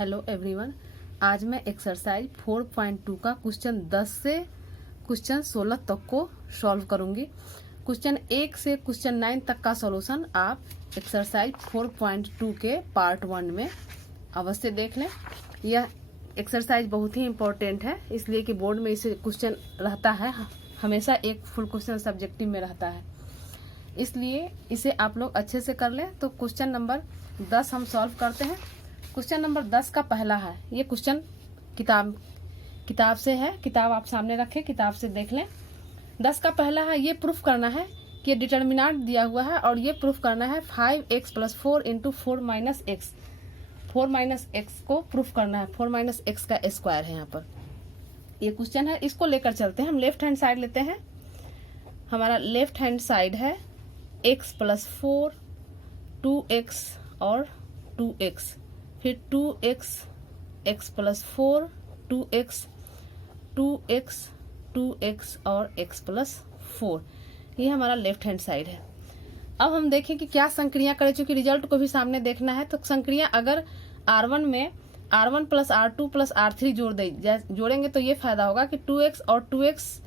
Hello everyone. आज मैं exercise 4.2 का क्वेश्चन 10 से क्वेश्चन 16 तक को सॉल्व करूंगी। क्वेश्चन 1 से क्वेश्चन 9 तक का सॉल्यूशन आप एक्सरसाइज 4.2 के पार्ट 1 में अवश्य देख लें। यह एक्सरसाइज बहुत ही इम्पोर्टेंट है, इसलिए कि बोर्ड में इसे क्वेश्चन रहता है, हमेशा एक फुल क्वेश्चन सब्जेक्टिव में रहता है, इसलिए इसे आप लोग अच्छे से कर लें। तो क्वेश्चन नंबर 10 हम सॉल्व करते हैं। क्वेश्चन नंबर 10 का पहला है, ये क्वेश्चन किताब से है, किताब आप सामने रखें, किताब से देख लें। 10 का पहला है, ये प्रूफ करना है कि डिटर्मिनेंट दिया हुआ है और ये प्रूफ करना है 5x + 4 × 4 - x। 4 - x को प्रूफ करना है, 4 - x का स्क्वायर है यहाँ पर। ये क्वेश्चन है, इसको लेकर चलते हैं। हम लेफ्ट हैंड साइड लेते हैं। हमारा लेफ्ट हैंड साइड है x + 4, 2x और 2x, फिर 2x, x + 4, 2x, 2x, 2x और x + 4। ये हमारा लेफ्ट हैंड साइड है। अब हम देखें कि क्या संक्रिया करें, चूंकि रिजल्ट को भी सामने देखना है। तो संक्रिया अगर R1 में R1 + R2 + R3 जोड़ेंगे तो ये फायदा होगा कि 2x और 2x,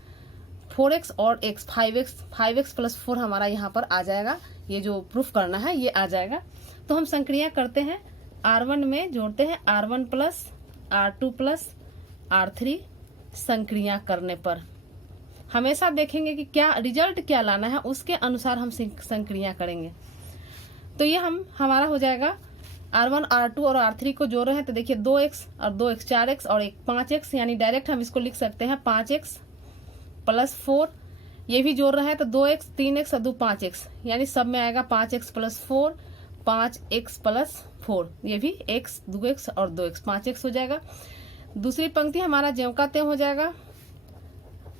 4x और x, 5x + 4 हमारा यहाँ पर आ जाएगा। ये जो प्रूफ करना है ये आ जाएगा। तो हम संक्रिया करते हैं, R1 में जोड़ते हैं R1 + R2 + R3। संक्रिया करने पर हमेशा देखेंगे कि क्या रिजल्ट क्या लाना है, उसके अनुसार हम संक्रिया करेंगे। तो ये हमारा हो जाएगा R1, R2 और R3 को जोड़ रहे हैं तो देखिए 2x और 2x 4x और एक 5x, यानी डायरेक्ट हम इसको लिख सकते हैं 5x + 4। ये भी जोड़ रहे हैं तो 2x, 3x और 2 5x, यानी सब में आएगा 5x + 4, 5x + 4। ये भी x, 2x और 2x, 5x हो जाएगा। दूसरी पंक्ति हमारा ज्यों का त्यों हो जाएगा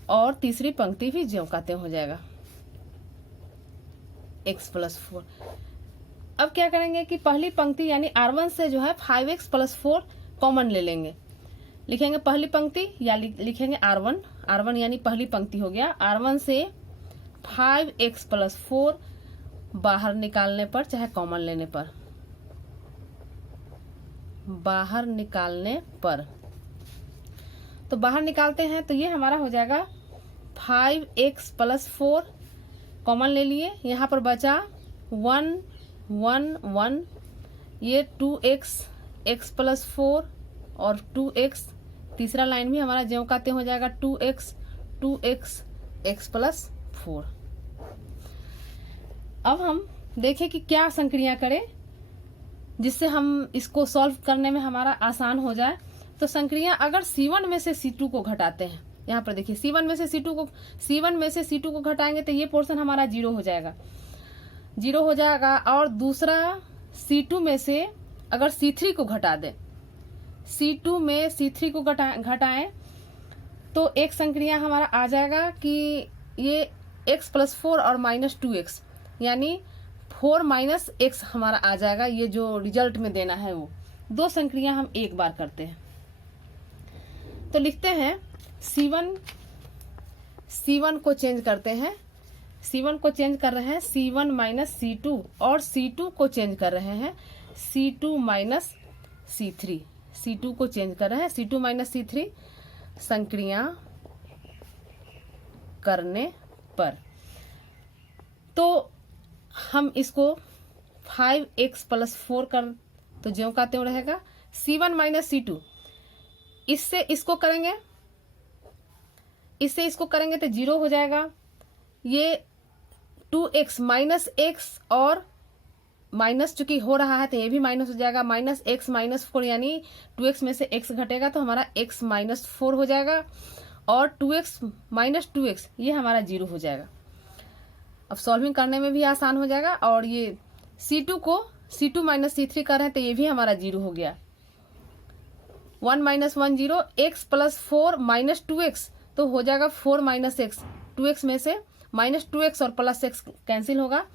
और तीसरी पंक्ति भी ज्यों का त्यों हो जाएगा, x + 4। अब क्या करेंगे कि पहली पंक्ति यानी R1 से जो है 5x + 4 कॉमन ले लेंगे। लिखेंगे पहली पंक्ति या लिखेंगे R1 यानी पहली पंक्ति हो गया। R1 से 5x + 4 बाहर निकालने पर, चाहे कॉमन लेने पर, बाहर निकालने पर, तो बाहर निकालते हैं तो ये हमारा हो जाएगा 5x + 4 कॉमन ले लिए। यहाँ पर बचा 1 1 1, ये 2x, x + 4 और 2x। तीसरा लाइन भी हमारा ज्यों का त्यों हो जाएगा 2x, 2x, x + 4। अब हम देखें कि क्या संक्रिया करें जिससे हम इसको सॉल्व करने में हमारा आसान हो जाए। तो संक्रिया अगर C1 में से C2 को घटाते हैं, यहाँ पर देखिए C1 में से C2 को घटाएंगे तो ये पोर्शन हमारा 0 हो जाएगा। और दूसरा C2 में से अगर C3 को घटा दें, C2 में C3 को घटाएं तो एक संक्रिया हमारा आ जाएगा कि ये x + 4 और -2x, यानी 4 - x हमारा आ जाएगा। ये जो रिजल्ट में देना है वो दो संक्रिया हम एक बार करते हैं। तो लिखते हैं C1 को चेंज करते हैं, C1 को चेंज कर रहे हैं C1 - C2 और C2 को चेंज कर रहे हैं C2 - C3। C2 को चेंज कर रहे हैं C2 - C3 संक्रिया करने पर। तो हम इसको 5x + 4 कर तो ज्यों का त्यों रहेगा। C1 - C2, इससे इसको करेंगे तो 0 हो जाएगा। ये 2x -x और माइनस चूंकि हो रहा है तो ये भी माइनस हो जाएगा, -x - 4, यानी 2x में से x घटेगा तो हमारा x - 4 हो जाएगा और 2x - 2x ये हमारा 0 हो जाएगा। अब सॉल्विंग करने में भी आसान हो जाएगा। और ये C2 को C2 - C3 कर रहे हैं तो ये भी हमारा 0 हो गया। 1 - 1 0, x + 4 - 2x तो हो जाएगा 4 - x। 2x में से -2x और +x कैंसिल होगा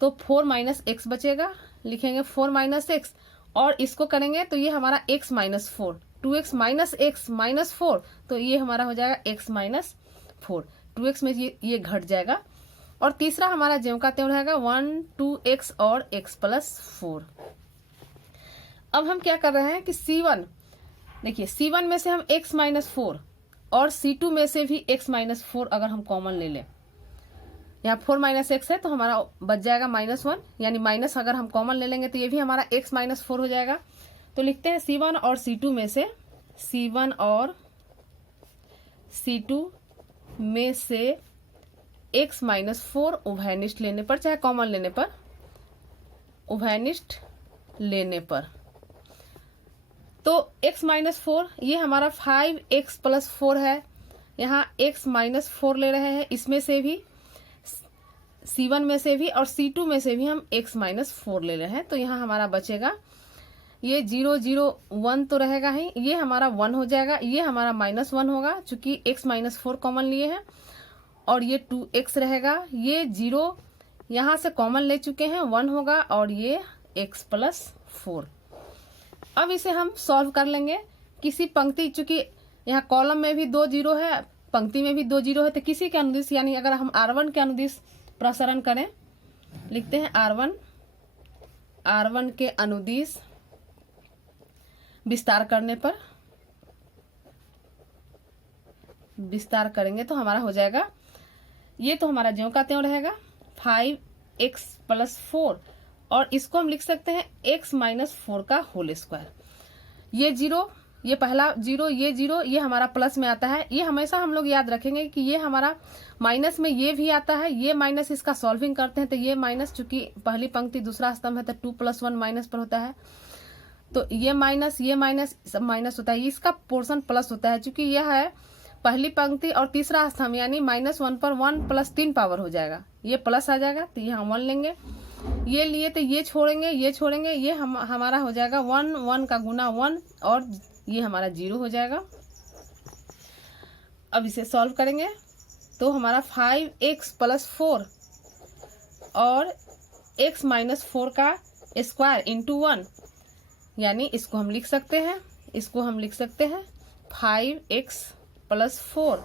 तो 4 - x बचेगा। लिखेंगे 4 - x और इसको करेंगे तो ये हमारा x - 4, 2x - x - 4 तो ये हमारा हो जाएगा x - 4। 2x में ये घट जाएगा। और तीसरा हमारा ज्यों का त्यों रहेगा 1 2x और x + 4। अब हम क्या कर रहे हैं कि C1, देखिए C1 में से हम x माइनस 4 और C2 में से भी x माइनस 4 अगर हम कॉमन ले लें, यहाँ 4 माइनस एक्स है तो हमारा बच जाएगा -1, यानी माइनस अगर हम कॉमन ले लेंगे तो ये भी हमारा x माइनस 4 हो जाएगा। तो लिखते हैं C1 और C2 में से, C1 और C2 में से x माइनस 4 उभयनिष्ठ लेने पर, चाहे कॉमन लेने पर, उभयनिष्ठ लेने पर, तो x माइनस 4 ये हमारा 5x प्लस 4 है। यहाँ x माइनस 4 ले रहे हैं, इसमें से भी C1 में से भी और C2 में से भी हम x माइनस 4 ले रहे हैं। तो यहाँ हमारा बचेगा ये 0 0 1 तो रहेगा ही, ये हमारा 1 हो जाएगा, ये हमारा -1 होगा चूंकि x माइनस 4 कॉमन लिए हैं, और ये 2x रहेगा, ये 0 यहाँ से कॉमन ले चुके हैं, 1 होगा, और ये x प्लस 4। अब इसे हम सॉल्व कर लेंगे। किसी पंक्ति, चूंकि यहाँ कॉलम में भी 2 0 है, पंक्ति में भी 2 0 है, तो किसी के अनुदिश, यानी अगर हम R1 के अनुदिश प्रसरण करें, लिखते हैं R1 के अनुदिश विस्तार करने पर, विस्तार करेंगे तो हमारा हो जाएगा, ये तो हमारा ज्यों का त्यों रहेगा 5x प्लस 4, और इसको हम लिख सकते हैं x माइनस 4 का होल स्क्वायर। ये 0, ये पहला 0, ये 0, ये हमारा प्लस में आता है। ये हमेशा हम लोग याद रखेंगे कि ये हमारा माइनस में ये भी आता है, ये माइनस, इसका सॉल्विंग करते हैं तो ये माइनस, चूंकि पहली पंक्ति दूसरा स्तंभ है तो 2 + 1 माइनस पर होता है, तो ये माइनस सब माइनस होता है, इसका पोर्शन प्लस होता है, चूंकि यह है पहली पंक्ति और तीसरा स्तंभ, यानी -1 पर 1 + 3 पावर हो जाएगा, ये प्लस आ जाएगा, तो यहाँ 1 लेंगे, ये लिए तो ये छोड़ेंगे, ये छोड़ेंगे, ये हमारा हो जाएगा 1 1 का गुना 1, और ये हमारा 0 हो जाएगा। अब इसे सॉल्व करेंगे तो हमारा 5x प्लस 4 और x माइनस 4 का स्क्वायर इंटू 1, यानी इसको हम लिख सकते हैं, 5x प्लस 4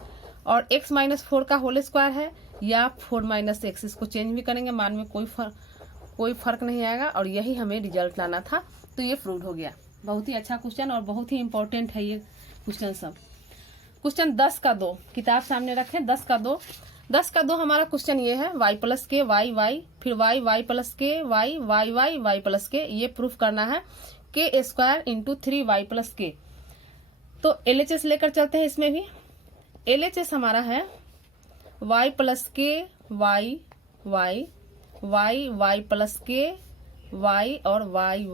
और x माइनस 4 का होल स्क्वायर है, या 4 माइनस एक्स, इसको चेंज भी करेंगे, मान में कोई फर्क नहीं आएगा, और यही हमें रिजल्ट लाना था। तो ये प्रूव हो गया। बहुत ही अच्छा क्वेश्चन और बहुत ही इंपॉर्टेंट है ये क्वेश्चन सब। क्वेश्चन 10 का 2 किताब सामने रखें। 10 का 2 हमारा क्वेश्चन ये है, y प्लस के y, फिर y प्लस के y प्लस के, ये प्रूफ करना है k square into 3y plus के। तो LHS लेकर चलते हैं, इसमें भी LHS हमारा है y प्लस के y प्लस के y और y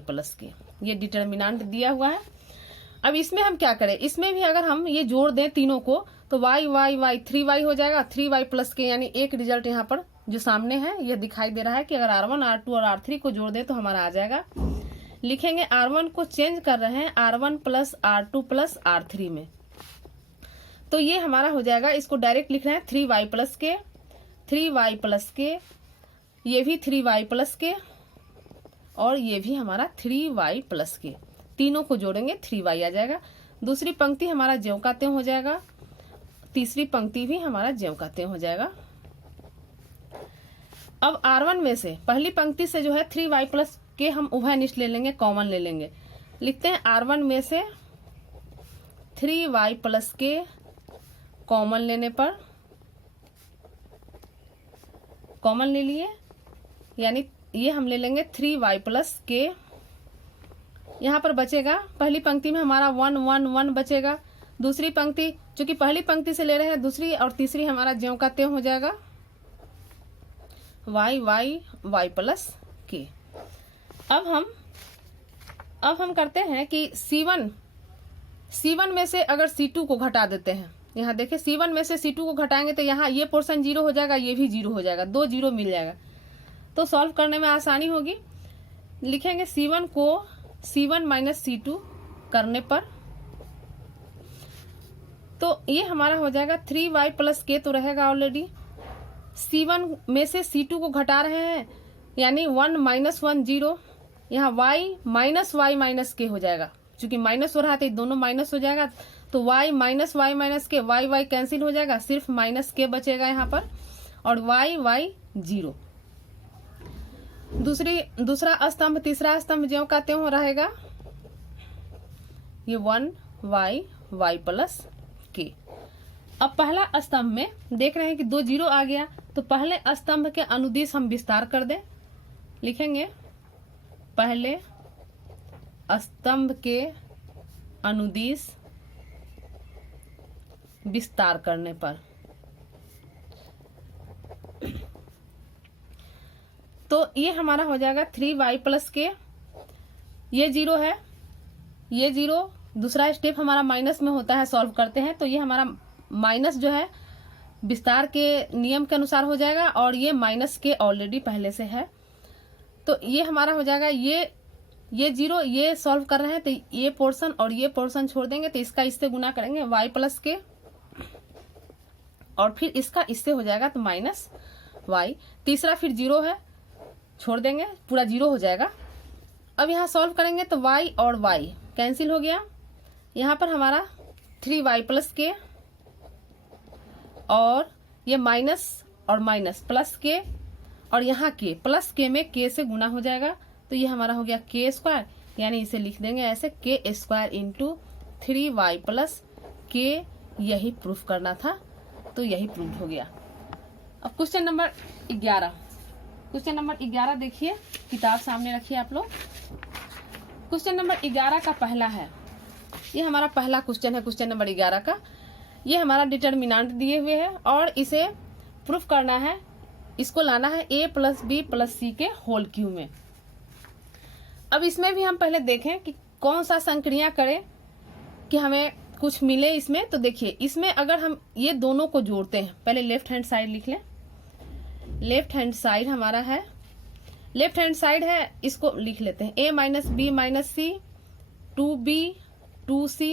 प्लस के, ये डिटर्मिनेंट दिया हुआ है। अब इसमें हम क्या करें, इसमें भी अगर हम ये जोड़ दें तीनों को तो y 3y हो जाएगा, 3y प्लस के, यानी एक रिजल्ट यहाँ पर जो सामने है ये दिखाई दे रहा है कि अगर R1 R2 और R3 को जोड़ दें तो हमारा आ जाएगा। लिखेंगे R1 को चेंज कर रहे हैं R1 plus R2 plus R3 में, तो ये हमारा हो जाएगा, इसको डायरेक्ट लिख रहे हैं 3y प्लस के, ये भी 3y प्लस के, और ये भी हमारा 3y प्लस के, तीनों को जोड़ेंगे 3y आ जाएगा। दूसरी पंक्ति हमारा ज्यों का त्यों हो जाएगा, तीसरी पंक्ति भी हमारा ज्यों का त्यों हो जाएगा। अब R1 में से पहली पंक्ति से जो है 3y प्लस के हम उभयनिष्ठ ले लेंगे, कॉमन ले लेंगे। लिखते हैं R1 में से 3y प्लस के कॉमन लेने पर, कॉमन ले लिए, यानी ये हम ले लेंगे 3y प्लस के। यहाँ पर बचेगा, पहली पंक्ति में हमारा 1 1 1 बचेगा, दूसरी पंक्ति चूंकि पहली पंक्ति से ले रहे हैं, दूसरी और तीसरी हमारा ज्यों का त्यों हो जाएगा y प्लस के। अब हम करते हैं कि C1 में से अगर C2 को घटा देते हैं, यहाँ देखिए C1 में से C2 को घटाएंगे तो यहाँ ये पोर्शन 0 हो जाएगा, ये भी 0 हो जाएगा, 2 0 मिल जाएगा, तो सॉल्व करने में आसानी होगी। लिखेंगे C1 को C1 माइनस C2 करने पर, तो ये हमारा हो जाएगा 3y प्लस के, तो रहेगा ऑलरेडी। C1 में से C2 को घटा रहे हैं, यानी 1 माइनस 1 0, यहाँ y माइनस के हो जाएगा, चूंकि माइनस हो रहा था दोनों माइनस हो जाएगा, तो y माइनस के y कैंसिल हो जाएगा, सिर्फ माइनस के बचेगा यहाँ पर, और y 0। दूसरा स्तंभ तीसरा स्तंभ ज्यों का त्यों रहेगा। ये 1y y प्लस के। अब पहला स्तंभ में देख रहे हैं कि 2 जीरो आ गया, तो पहले स्तंभ के अनुदिश हम विस्तार कर दें। लिखेंगे पहले स्तंभ के अनुदिश विस्तार करने पर, तो ये हमारा हो जाएगा 3y प्लस के। ये 0 है, ये 0। दूसरा स्टेप हमारा माइनस में होता है, सॉल्व करते हैं तो ये हमारा माइनस जो है विस्तार के नियम के अनुसार हो जाएगा, और ये माइनस के ऑलरेडी पहले से है, तो ये हमारा हो जाएगा ये 0। ये सॉल्व कर रहे हैं तो ये पोर्शन और ये पोर्शन छोड़ देंगे, तो इसका इससे गुना करेंगे y प्लस के, और फिर इसका इससे हो जाएगा तो माइनस y। तीसरा फिर 0 है, छोड़ देंगे, पूरा 0 हो जाएगा। अब यहाँ सॉल्व करेंगे तो y और y कैंसिल हो गया। यहाँ पर हमारा 3y प्लस के, और ये माइनस और माइनस प्लस के, और यहाँ के प्लस के में के से गुना हो जाएगा, तो ये हमारा हो गया के स्क्वायर, यानी इसे लिख देंगे ऐसे के स्क्वायर इंटू 3y प्लस के। यही प्रूफ करना था, तो यही प्रूफ हो गया। अब क्वेश्चन नंबर 11। क्वेश्चन नंबर 11 देखिए, किताब सामने रखिए आप लोग। क्वेश्चन नंबर 11 का पहला है, ये हमारा पहला क्वेश्चन है क्वेश्चन नंबर 11 का। ये हमारा डिटर्मिनेंट दिए हुए है और इसे प्रूफ करना है, इसको लाना है a प्लस बी प्लस सी के होल क्यूब में। अब इसमें भी हम पहले देखें कि कौन सा संक्रिया करें कि हमें कुछ मिले इसमें। तो देखिए इसमें अगर हम ये दोनों को जोड़ते हैं, पहले लेफ्ट हैंड साइड लिख लें। लेफ्ट हैंड साइड हमारा है, लेफ्ट हैंड साइड है, इसको लिख लेते हैं a minus b minus c 2b 2c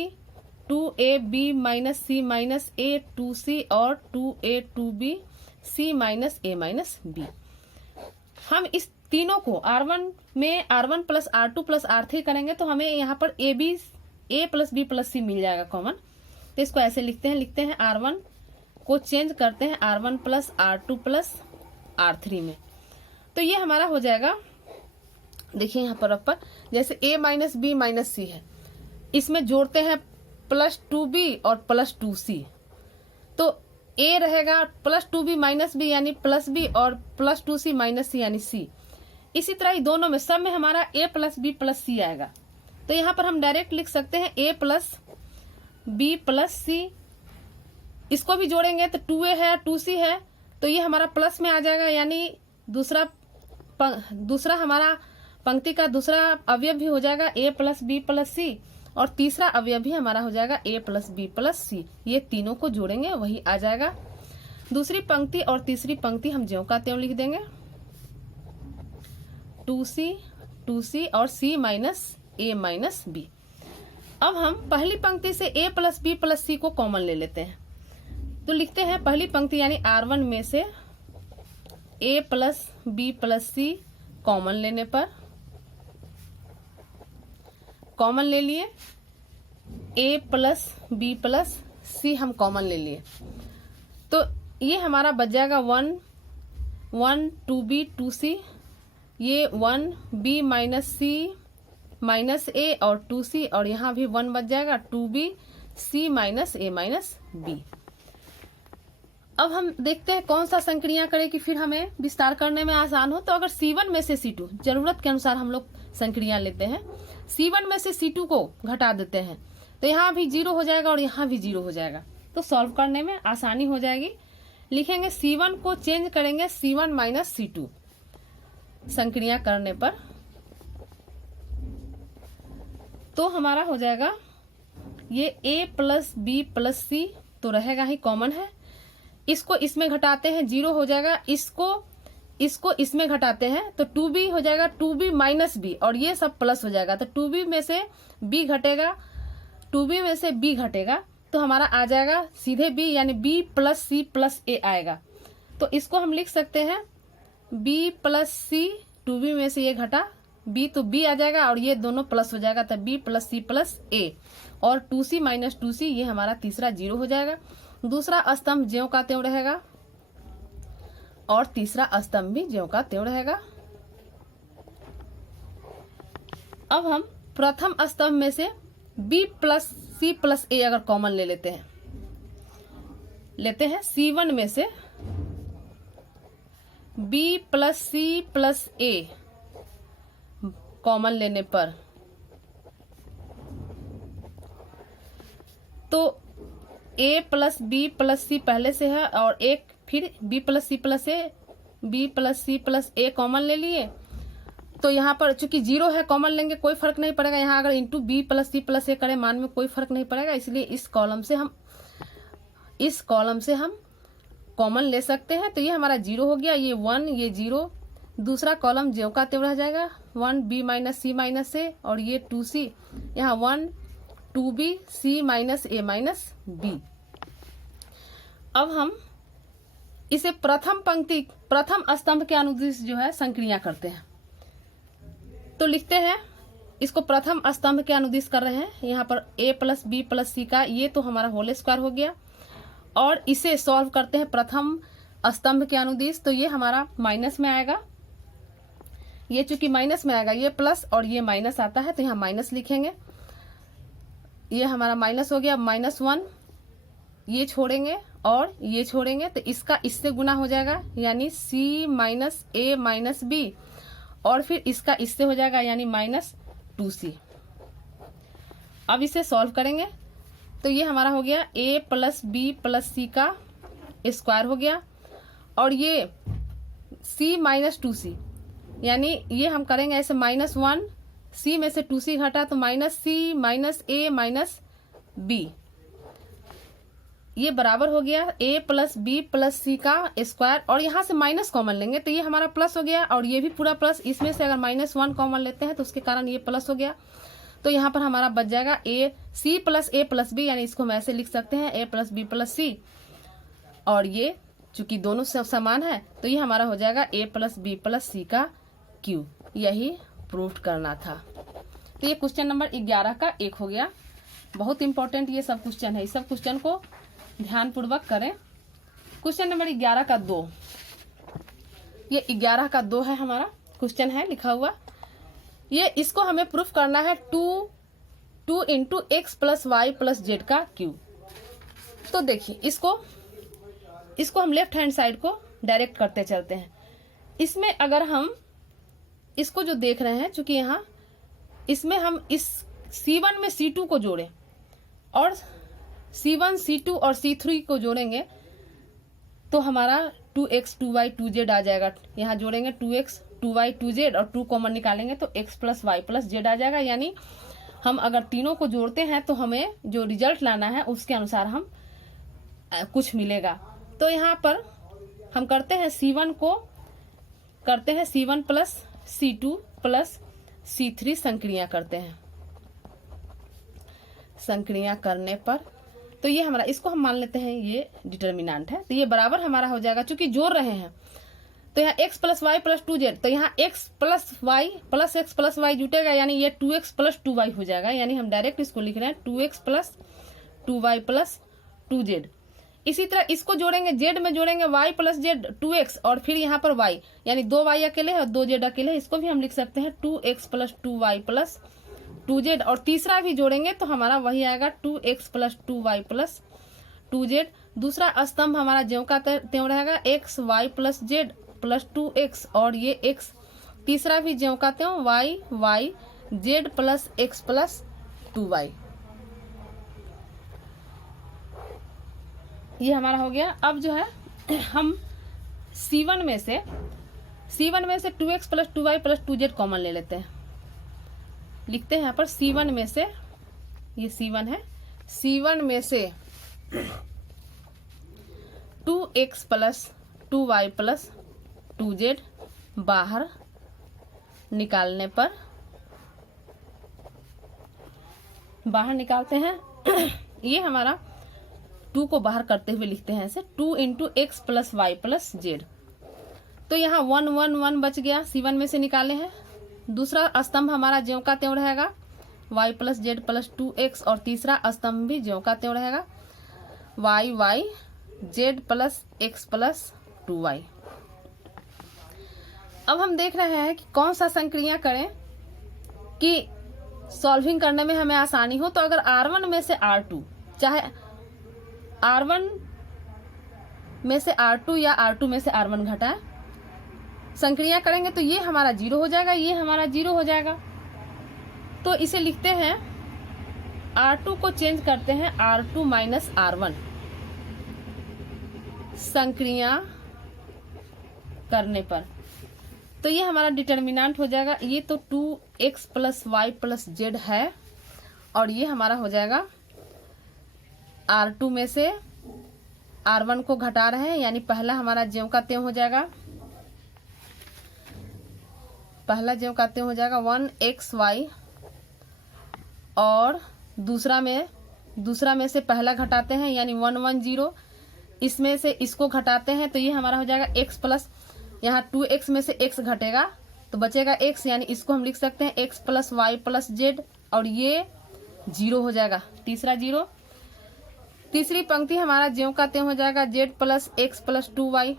2ab minus c minus a 2c और 2a 2b c minus a minus b। हम इस तीनों को R1 में R1 plus R2 plus R3 करेंगे तो हमें यहाँ पर a plus b plus c मिल जाएगा कॉमन। तो इसको ऐसे लिखते हैं R1 को चेंज करते हैं R1 plus R2 plus R3 में, तो ये हमारा हो जाएगा। देखिए यहाँ पर जैसे a माइनस बी माइनस सी है, इसमें जोड़ते हैं प्लस 2b और प्लस 2c, तो a रहेगा प्लस 2b माइनस बी यानी प्लस b और प्लस 2c माइनस सी यानी c। इसी तरह ही दोनों में सब में हमारा a प्लस बी प्लस सी आएगा, तो यहाँ पर हम डायरेक्ट लिख सकते हैं a प्लस बी प्लस सी। इसको भी जोड़ेंगे तो 2a है 2c है, तो ये हमारा प्लस में आ जाएगा, यानी दूसरा हमारा पंक्ति का दूसरा अवयव भी हो जाएगा a प्लस बी प्लस सी, और तीसरा अवयव भी हमारा हो जाएगा a प्लस बी प्लस सी। ये तीनों को जोड़ेंगे वही आ जाएगा। दूसरी पंक्ति और तीसरी पंक्ति हम ज्यों का त्यों लिख देंगे 2c और c minus a minus b। अब हम पहली पंक्ति से a प्लस बी प्लस सी को कॉमन ले लेते हैं, तो लिखते हैं पहली पंक्ति यानी R1 में से a plus b plus c common लेने पर, कॉमन ले लिए a plus b plus c हम कॉमन ले लिए, तो ये हमारा बच जाएगा 1 2b 2c, ये 1b minus c minus a और 2c, और यहाँ भी 1 बच जाएगा 2b c minus a minus b। अब हम देखते हैं कौन सा संक्रिया करें कि फिर हमें विस्तार करने में आसान हो। तो अगर C1 में से C2 जरूरत के अनुसार हम लोग संक्रिया लेते हैं, C1 में से C2 को घटा देते हैं तो यहाँ भी 0 हो जाएगा और यहाँ भी 0 हो जाएगा, तो सॉल्व करने में आसानी हो जाएगी। लिखेंगे C1 को चेंज करेंगे C1 माइनस C2 संक्रिया करने पर, तो हमारा हो जाएगा ये a प्लस बी प्लस सी तो रहेगा ही, कॉमन है। इसको इसमें घटाते हैं 0 हो जाएगा, इसको इसमें घटाते हैं तो 2b हो जाएगा 2b माइनस बी, और ये सब प्लस हो जाएगा, तो 2b में से b घटेगा, 2b में से b घटेगा तो हमारा आ जाएगा सीधे b यानी b plus c plus a आएगा। तो इसको हम लिख सकते हैं b प्लस सी, 2b में से ये घटा b तो b आ जाएगा और ये दोनों प्लस हो जाएगा, तो b plus c plus a, और 2c माइनस 2c ये हमारा तीसरा 0 हो जाएगा। दूसरा स्तंभ ज्यों का त्यों रहेगा और तीसरा स्तंभ भी ज्यों का त्यों रहेगा। अब हम प्रथम स्तंभ में से b plus c plus a अगर कॉमन ले लेते हैं C1 में से b plus c plus a common लेने पर तो a plus b plus c पहले से है और एक फिर b plus c plus a common ले लिए। तो यहाँ पर चूंकि 0 है कॉमन लेंगे कोई फर्क नहीं पड़ेगा, यहाँ अगर into b plus c plus a करें मान में कोई फर्क नहीं पड़ेगा, इसलिए इस कॉलम से हम कॉमन ले सकते हैं। तो ये हमारा 0 हो गया, ये 1 ये 0, दूसरा कॉलम ज्यों का त्यों रह जाएगा 1b minus c minus a और ये 2c, यहाँ 1 2b c minus a minus b। अब हम इसे प्रथम स्तंभ के अनुदिश जो है संक्रिया करते हैं। तो लिखते हैं इसको प्रथम स्तंभ के अनुदिश कर रहे हैं, यहाँ पर a plus b plus c का ये तो हमारा होल स्क्वायर हो गया और इसे सॉल्व करते हैं प्रथम स्तंभ के अनुदिश। तो ये हमारा माइनस में आएगा, ये चूंकि माइनस में आएगा ये प्लस और ये माइनस आता है तो यहाँ माइनस लिखेंगे, ये हमारा माइनस हो गया -1, ये छोड़ेंगे और ये छोड़ेंगे तो इसका इससे गुना हो जाएगा यानी c minus a minus b और फिर इसका इससे हो जाएगा यानी -2c। अब इसे सॉल्व करेंगे तो ये हमारा हो गया a plus b plus c का स्क्वायर हो गया और ये c माइनस 2c यानी ये हम करेंगे ऐसे -1, c में से 2c घटा तो -c minus a minus b, ये बराबर हो गया a plus b plus c का स्क्वायर और यहाँ से माइनस कॉमन लेंगे तो ये हमारा प्लस हो गया और ये भी पूरा प्लस, इसमें से अगर -1 कॉमन लेते हैं तो उसके कारण ये प्लस हो गया। तो यहाँ पर हमारा बच जाएगा c plus a plus b यानी इसको हम ऐसे लिख सकते हैं a plus b plus c और ये चूंकि दोनों समान है तो ये हमारा हो जाएगा a plus b plus c का क्यूब। यही प्रूव करना था। तो ये क्वेश्चन नंबर 11 का 1 हो गया। बहुत इंपॉर्टेंट ये सब क्वेश्चन है, इस सब क्वेश्चन को ध्यान पूर्वक करें। क्वेश्चन नंबर 11 का 2, ये 11 का 2 है हमारा क्वेश्चन है लिखा हुआ। ये इसको हमें प्रूफ करना है 2 into x plus Y plus z का क्यूब। तो देखिए इसको हम लेफ्ट हैंड साइड को डायरेक्ट करते चलते हैं। इसमें अगर हम इसको जो देख रहे हैं चूंकि यहाँ इसमें हम इस C1 में C2 को जोड़ें और C1 C2 और C3 को जोड़ेंगे तो हमारा 2x 2y 2z आ जाएगा। यहाँ जोड़ेंगे 2x 2y 2z और 2 कॉमन निकालेंगे तो x plus Y plus Z आ जाएगा। यानी हम अगर तीनों को जोड़ते हैं तो हमें जो रिजल्ट लाना है उसके अनुसार हम कुछ मिलेगा। तो यहाँ पर हम करते हैं C1 को करते हैं C1 plus C2 plus C3 संक्रिया करते हैं। संक्रिया करने पर तो ये हमारा, इसको हम मान लेते हैं ये डिटर्मिनेंट है तो ये बराबर हमारा हो जाएगा चूंकि जोड़ रहे हैं तो यहाँ x plus Y plus 2z तो यहाँ x plus Y plus X plus Y जुटेगा यानी ये 2x प्लस 2y हो जाएगा। यानी हम डायरेक्ट इसको लिख रहे हैं 2x plus 2y plus 2z। इसी तरह इसको जोड़ेंगे, z में जोड़ेंगे y प्लस z 2x और फिर यहाँ पर y यानी 2y अकेले और 2z अकेले, इसको भी हम लिख सकते हैं 2x plus 2y plus 2z और तीसरा भी जोड़ेंगे तो हमारा वही आएगा 2x plus 2y plus 2z। दूसरा स्तंभ हमारा ज्यों का त्यों रहेगा x y plus z plus 2x और ये x, तीसरा भी ज्यों का त्यों y z plus x plus 2y। ये हमारा हो गया। अब जो है हम C1 में से 2x plus 2y plus 2z common ले लेते हैं। लिखते हैं यहाँ पर C1 में से, ये C1 है, C1 में से 2x plus 2y plus 2z बाहर निकालने पर, बाहर निकालते हैं ये हमारा 2 को बाहर करते हुए लिखते हैं ऐसे 2 into x plus Y plus z. तो यहाँ 1 1 1 बच गया, C1 में से निकाले हैं। दूसरा स्तंभ हमारा ज्यों का त्यों रहेगा y plus Z plus 2x और तीसरा स्तंभ भी ज्यों का त्यों रहेगा y Z plus x plus 2y। अब हम देख रहे हैं कि कौन सा संक्रिया करें कि सॉल्विंग करने में हमें आसानी हो, तो अगर R1 में से R2, चाहे R1 में से R2 या R2 में से R1 घटाए, संक्रिया करेंगे तो ये हमारा 0 हो जाएगा, ये हमारा 0 हो जाएगा। तो इसे लिखते हैं, R2 को चेंज करते हैं R2 माइनस R1, संक्रिया करने पर। तो ये हमारा डिटर्मिनेंट हो जाएगा, ये तो 2x plus Y plus Z है, और ये हमारा हो जाएगा R2 में से R1 को घटा रहे हैं, यानी पहला हमारा ज्यों का त्यों हो जाएगा, पहला ज्यों का त्यों हो जाएगा 1xy, और दूसरा में से पहला घटाते हैं यानी 110, इसमें से इसको घटाते हैं तो ये हमारा हो जाएगा x प्लस, यहाँ 2x में से x घटेगा तो बचेगा x, यानी इसको हम लिख सकते हैं x plus Y plus Z, और ये 0 हो जाएगा, तीसरा 0। तीसरी पंक्ति हमारा ज्यों का त्यों हो जाएगा z plus x plus 2y।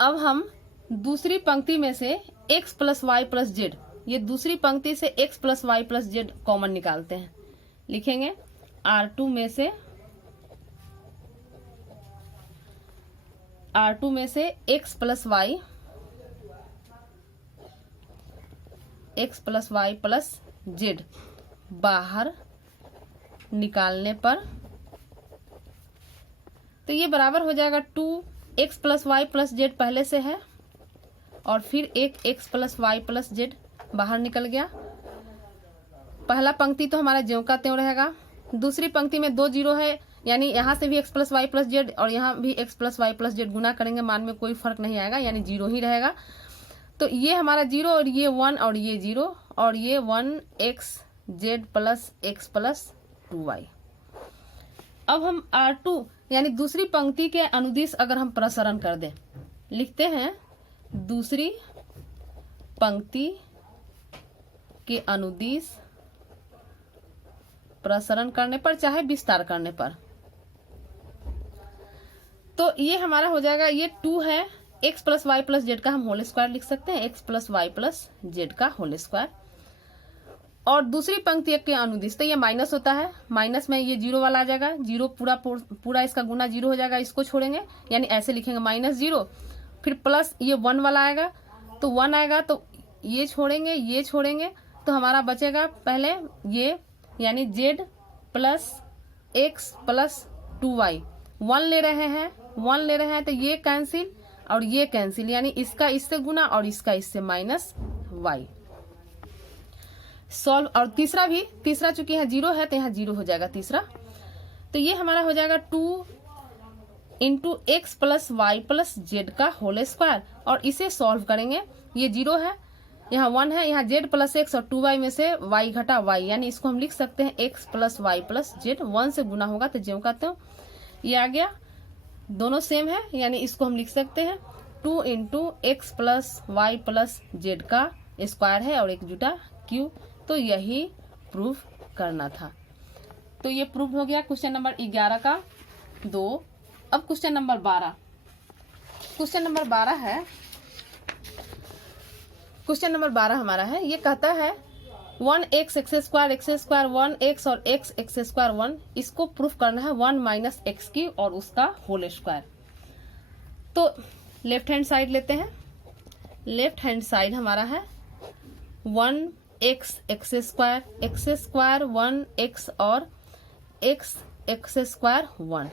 अब हम दूसरी पंक्ति में से x plus Y plus z, ये दूसरी पंक्ति से x plus Y plus z common निकालते हैं, लिखेंगे R2 में से x plus Y plus z बाहर निकालने पर, तो ये बराबर हो जाएगा 2x plus Y plus Z पहले से है, और फिर एक x plus Y plus z बाहर निकल गया। पहला पंक्ति तो हमारा ज्यों का त्यों रहेगा, दूसरी पंक्ति में 2 0 है, यानी यहाँ से भी x plus Y plus Z और यहाँ भी x plus Y plus Z गुना करेंगे, मान में कोई फर्क नहीं आएगा, यानी 0 ही रहेगा। तो ये हमारा 0 और ये 1 और ये 0, और ये 1x Z plus x plus 2y। अब हम R2 यानी दूसरी पंक्ति के अनुदिश अगर हम प्रसरण कर दें, लिखते हैं दूसरी पंक्ति के अनुदिश प्रसरण करने पर चाहे विस्तार करने पर, तो ये हमारा हो जाएगा, ये 2 है, x plus Y plus z का हम होल स्क्वायर लिख सकते हैं, x plus Y plus z का होल स्क्वायर। और दूसरी पंक्ति के अनुदिश तो ये माइनस होता है, माइनस में ये 0 वाला आ जाएगा, 0 पूरा इसका गुना 0 हो जाएगा, इसको छोड़ेंगे, यानी ऐसे लिखेंगे -0, फिर प्लस ये 1 वाला आएगा तो 1 आएगा, तो ये छोड़ेंगे तो हमारा बचेगा पहले ये, यानी z plus x plus 2y, 1 ले रहे हैं तो ये कैंसिल और ये कैंसिल, यानी इसका इससे गुना और इसका इससे माइनस y सॉल्व। और तीसरा चूंकि यहाँ 0 है तो यहाँ 0 हो जाएगा तीसरा, तो ये हमारा हो जाएगा 2 into x plus Y plus z का होल स्क्वायर, और इसे सॉल्व करेंगे, ये 0 है, यहाँ 1 है, यहाँ z प्लस एक्स और 2y में से y घटा y, यानी इसको हम लिख सकते हैं x plus Y plus z, 1 से गुना होगा तो ज्यों का त्यों ये आ गया, दोनों सेम है, यानी इसको हम लिख सकते हैं 2 into x plus Y plus z का स्क्वायर है और एक जुटा q। तो यही प्रूव करना था। तो ये प्रूव हो गया क्वेश्चन नंबर 11 का 2। अब क्वेश्चन नंबर 12 है, क्वेश्चन नंबर 12 हमारा है, ये कहता है 1x x स्क्वायर 1x और x स्क्वायर 1, इसको प्रूफ करना है 1 माइनस एक्स की और उसका होल स्क्वायर। तो लेफ्ट हैंड साइड लेते हैं, लेफ्ट हैंड साइड हमारा है 1x x स्क्वायर 1x और x स्क्वायर 1।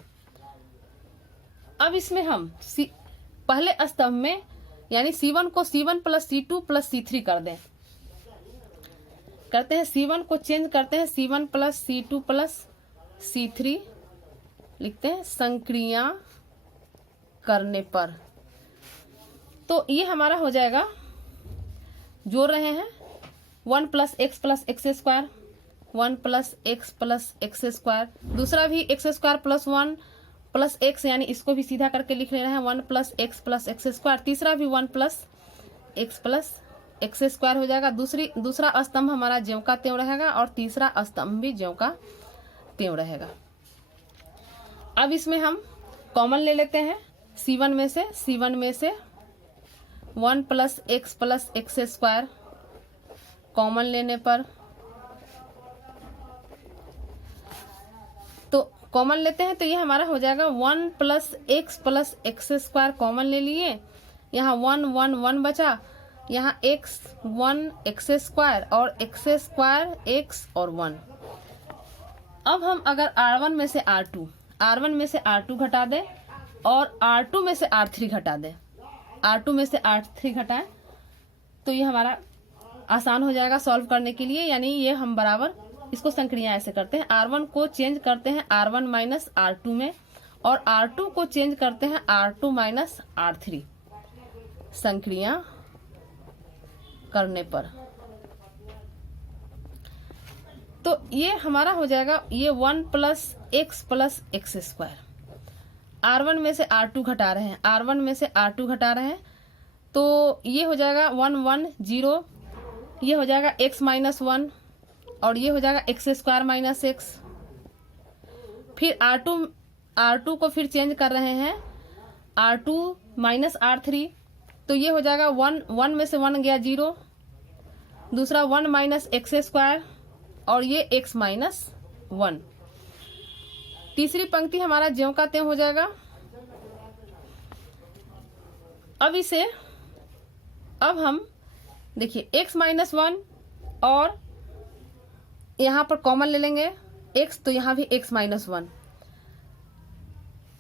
अब इसमें हम पहले स्तंभ में यानी C1 को C1 plus C2 plus C3 कर दें, करते हैं C1 को चेंज करते हैं C1 plus C2 plus C3, लिखते हैं संक्रिया करने पर। तो ये हमारा हो जाएगा, जोड़ रहे हैं 1 plus x square 1 plus x square, दूसरा भी x square plus 1 plus x, यानी इसको भी सीधा करके लिख ले रहे हैं 1 प्लस एक्स स्क्वायर, तीसरा भी 1 प्लस एक्स स्क्वायर हो जाएगा। दूसरा स्तंभ हमारा ज्यों का त्यों रहेगा और तीसरा स्तंभ भी ज्यों का त्यों रहेगा। अब इसमें हम कॉमन ले लेते हैं C1 में से 1 प्लस एक्स स्क्वायर कॉमन लेने पर, तो कॉमन लेते हैं तो ये हमारा हो जाएगा 1 प्लस एक्स स्क्वायर कॉमन ले लिए, यहाँ 1 1 1 बचा, यहाँ x 1 एक्स स्क्वायर और एक्स स्क्वायर x और 1। अब हम अगर R1 में से R1 में से R2 घटा दें और R2 में से R3 घटा दें, R2 में से R3 घटाएं तो ये हमारा आसान हो जाएगा सॉल्व करने के लिए। यानी ये हम बराबर इसको संक्रिया ऐसे करते हैं, R1 को चेंज करते हैं R1 माइनस R2 में और R2 को चेंज करते हैं R2 माइनस R3 संक्रिया करने पर। तो ये हमारा हो जाएगा ये 1 प्लस एक्स स्क्वायर, R1 में से R2 घटा रहे हैं, R1 में से R2 घटा रहे हैं तो ये हो जाएगा 1 1 0, ये हो जाएगा x माइनस 1 और ये हो जाएगा एक्स स्क्वायर माइनस एक्स। फिर R2 को फिर चेंज कर रहे हैं R2 माइनस R3 तो ये हो जाएगा 1 में से 1 गया 0, दूसरा 1 माइनस एक्स स्क्वायर और ये x माइनस 1। तीसरी पंक्ति हमारा ज्यों का त्यों हो जाएगा। अब हम देखिए x माइनस 1 और यहाँ पर कॉमन ले लेंगे x तो यहाँ भी x माइनस 1,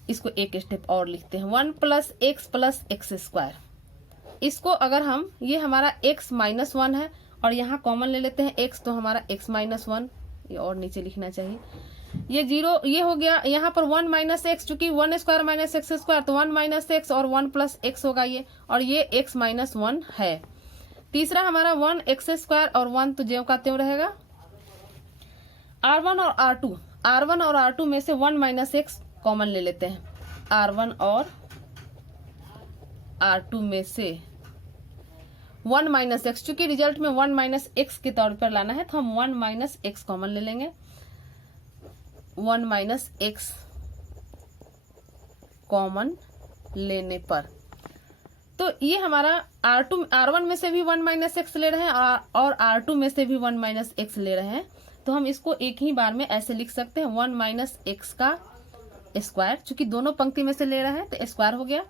इसको एक स्टेप और लिखते हैं 1 प्लस एक्स स्क्वायर। इसको अगर हम ये हमारा x माइनस 1 है और यहाँ कॉमन ले लेते हैं x तो हमारा x माइनस 1, ये और नीचे लिखना चाहिए, ये 0 ये हो गया। यहाँ पर 1 माइनस एक्स चूंकि 1 स्क्वायर माइनस एक्स स्क्वायर तो 1 माइनस एक्स और 1 प्लस एक्स होगा ये, और ये x माइनस 1 है। तीसरा हमारा 1 एक्स स्क्वायर और 1 तो ज्यों का त्यों रहेगा। R1 और R2 में से 1 माइनस एक्स कॉमन ले लेते हैं, R1 और R2 में से 1 माइनस एक्स, चूंकि रिजल्ट में 1 माइनस एक्स के तौर पर लाना है तो हम 1 माइनस एक्स कॉमन ले लेंगे, 1 माइनस एक्स कॉमन लेने पर तो ये हमारा R1 में से भी 1 माइनस एक्स ले रहे हैं और R2 में से भी 1 माइनस एक्स ले रहे हैं तो हम इसको एक ही बार में ऐसे लिख सकते हैं 1 माइनस एक्स का स्क्वायर, चूंकि दोनों पंक्ति में से ले रहे हैं तो स्क्वायर हो गया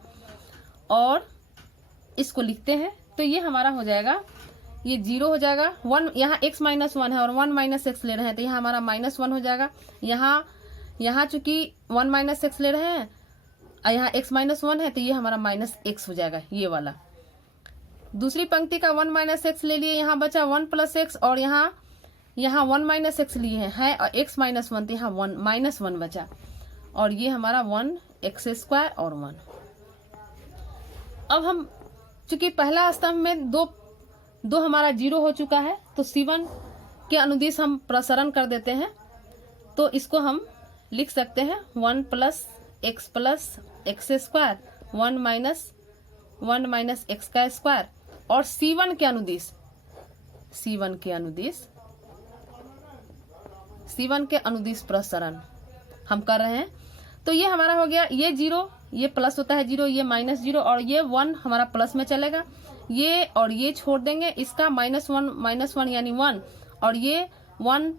और इसको लिखते हैं तो ये हमारा हो जाएगा ये 0 हो जाएगा। 1 यहाँ x माइनस 1 है और 1 माइनस एक्स ले रहे हैं तो यहाँ हमारा माइनस 1 हो जाएगा। यहाँ चूंकि 1 माइनस एक्स ले रहे हैं और यहाँ x माइनस 1 है तो ये हमारा माइनस एक्स हो जाएगा ये वाला। दूसरी पंक्ति का 1 माइनस एक्स ले लिए, यहाँ बचा 1 प्लस एक्स और यहाँ 1 माइनस एक्स लिए हैं और x माइनस 1 तो यहाँ 1 माइनस 1 बचा और ये हमारा 1 एक्स स्क्वायर और 1। अब हम चूंकि पहला स्तंभ में दो हमारा 0 हो चुका है तो C1 के अनुदिश हम प्रसरण कर देते हैं तो इसको हम लिख सकते हैं 1 plus x square 1 minus x का स्क्वायर और C1 के अनुदिश प्रसरण हम कर रहे हैं तो ये हमारा हो गया ये 0, ये प्लस होता है 0, ये माइनस 0 और ये 1 हमारा प्लस में चलेगा, ये और ये छोड़ देंगे, इसका माइनस 1 यानी 1 और ये 1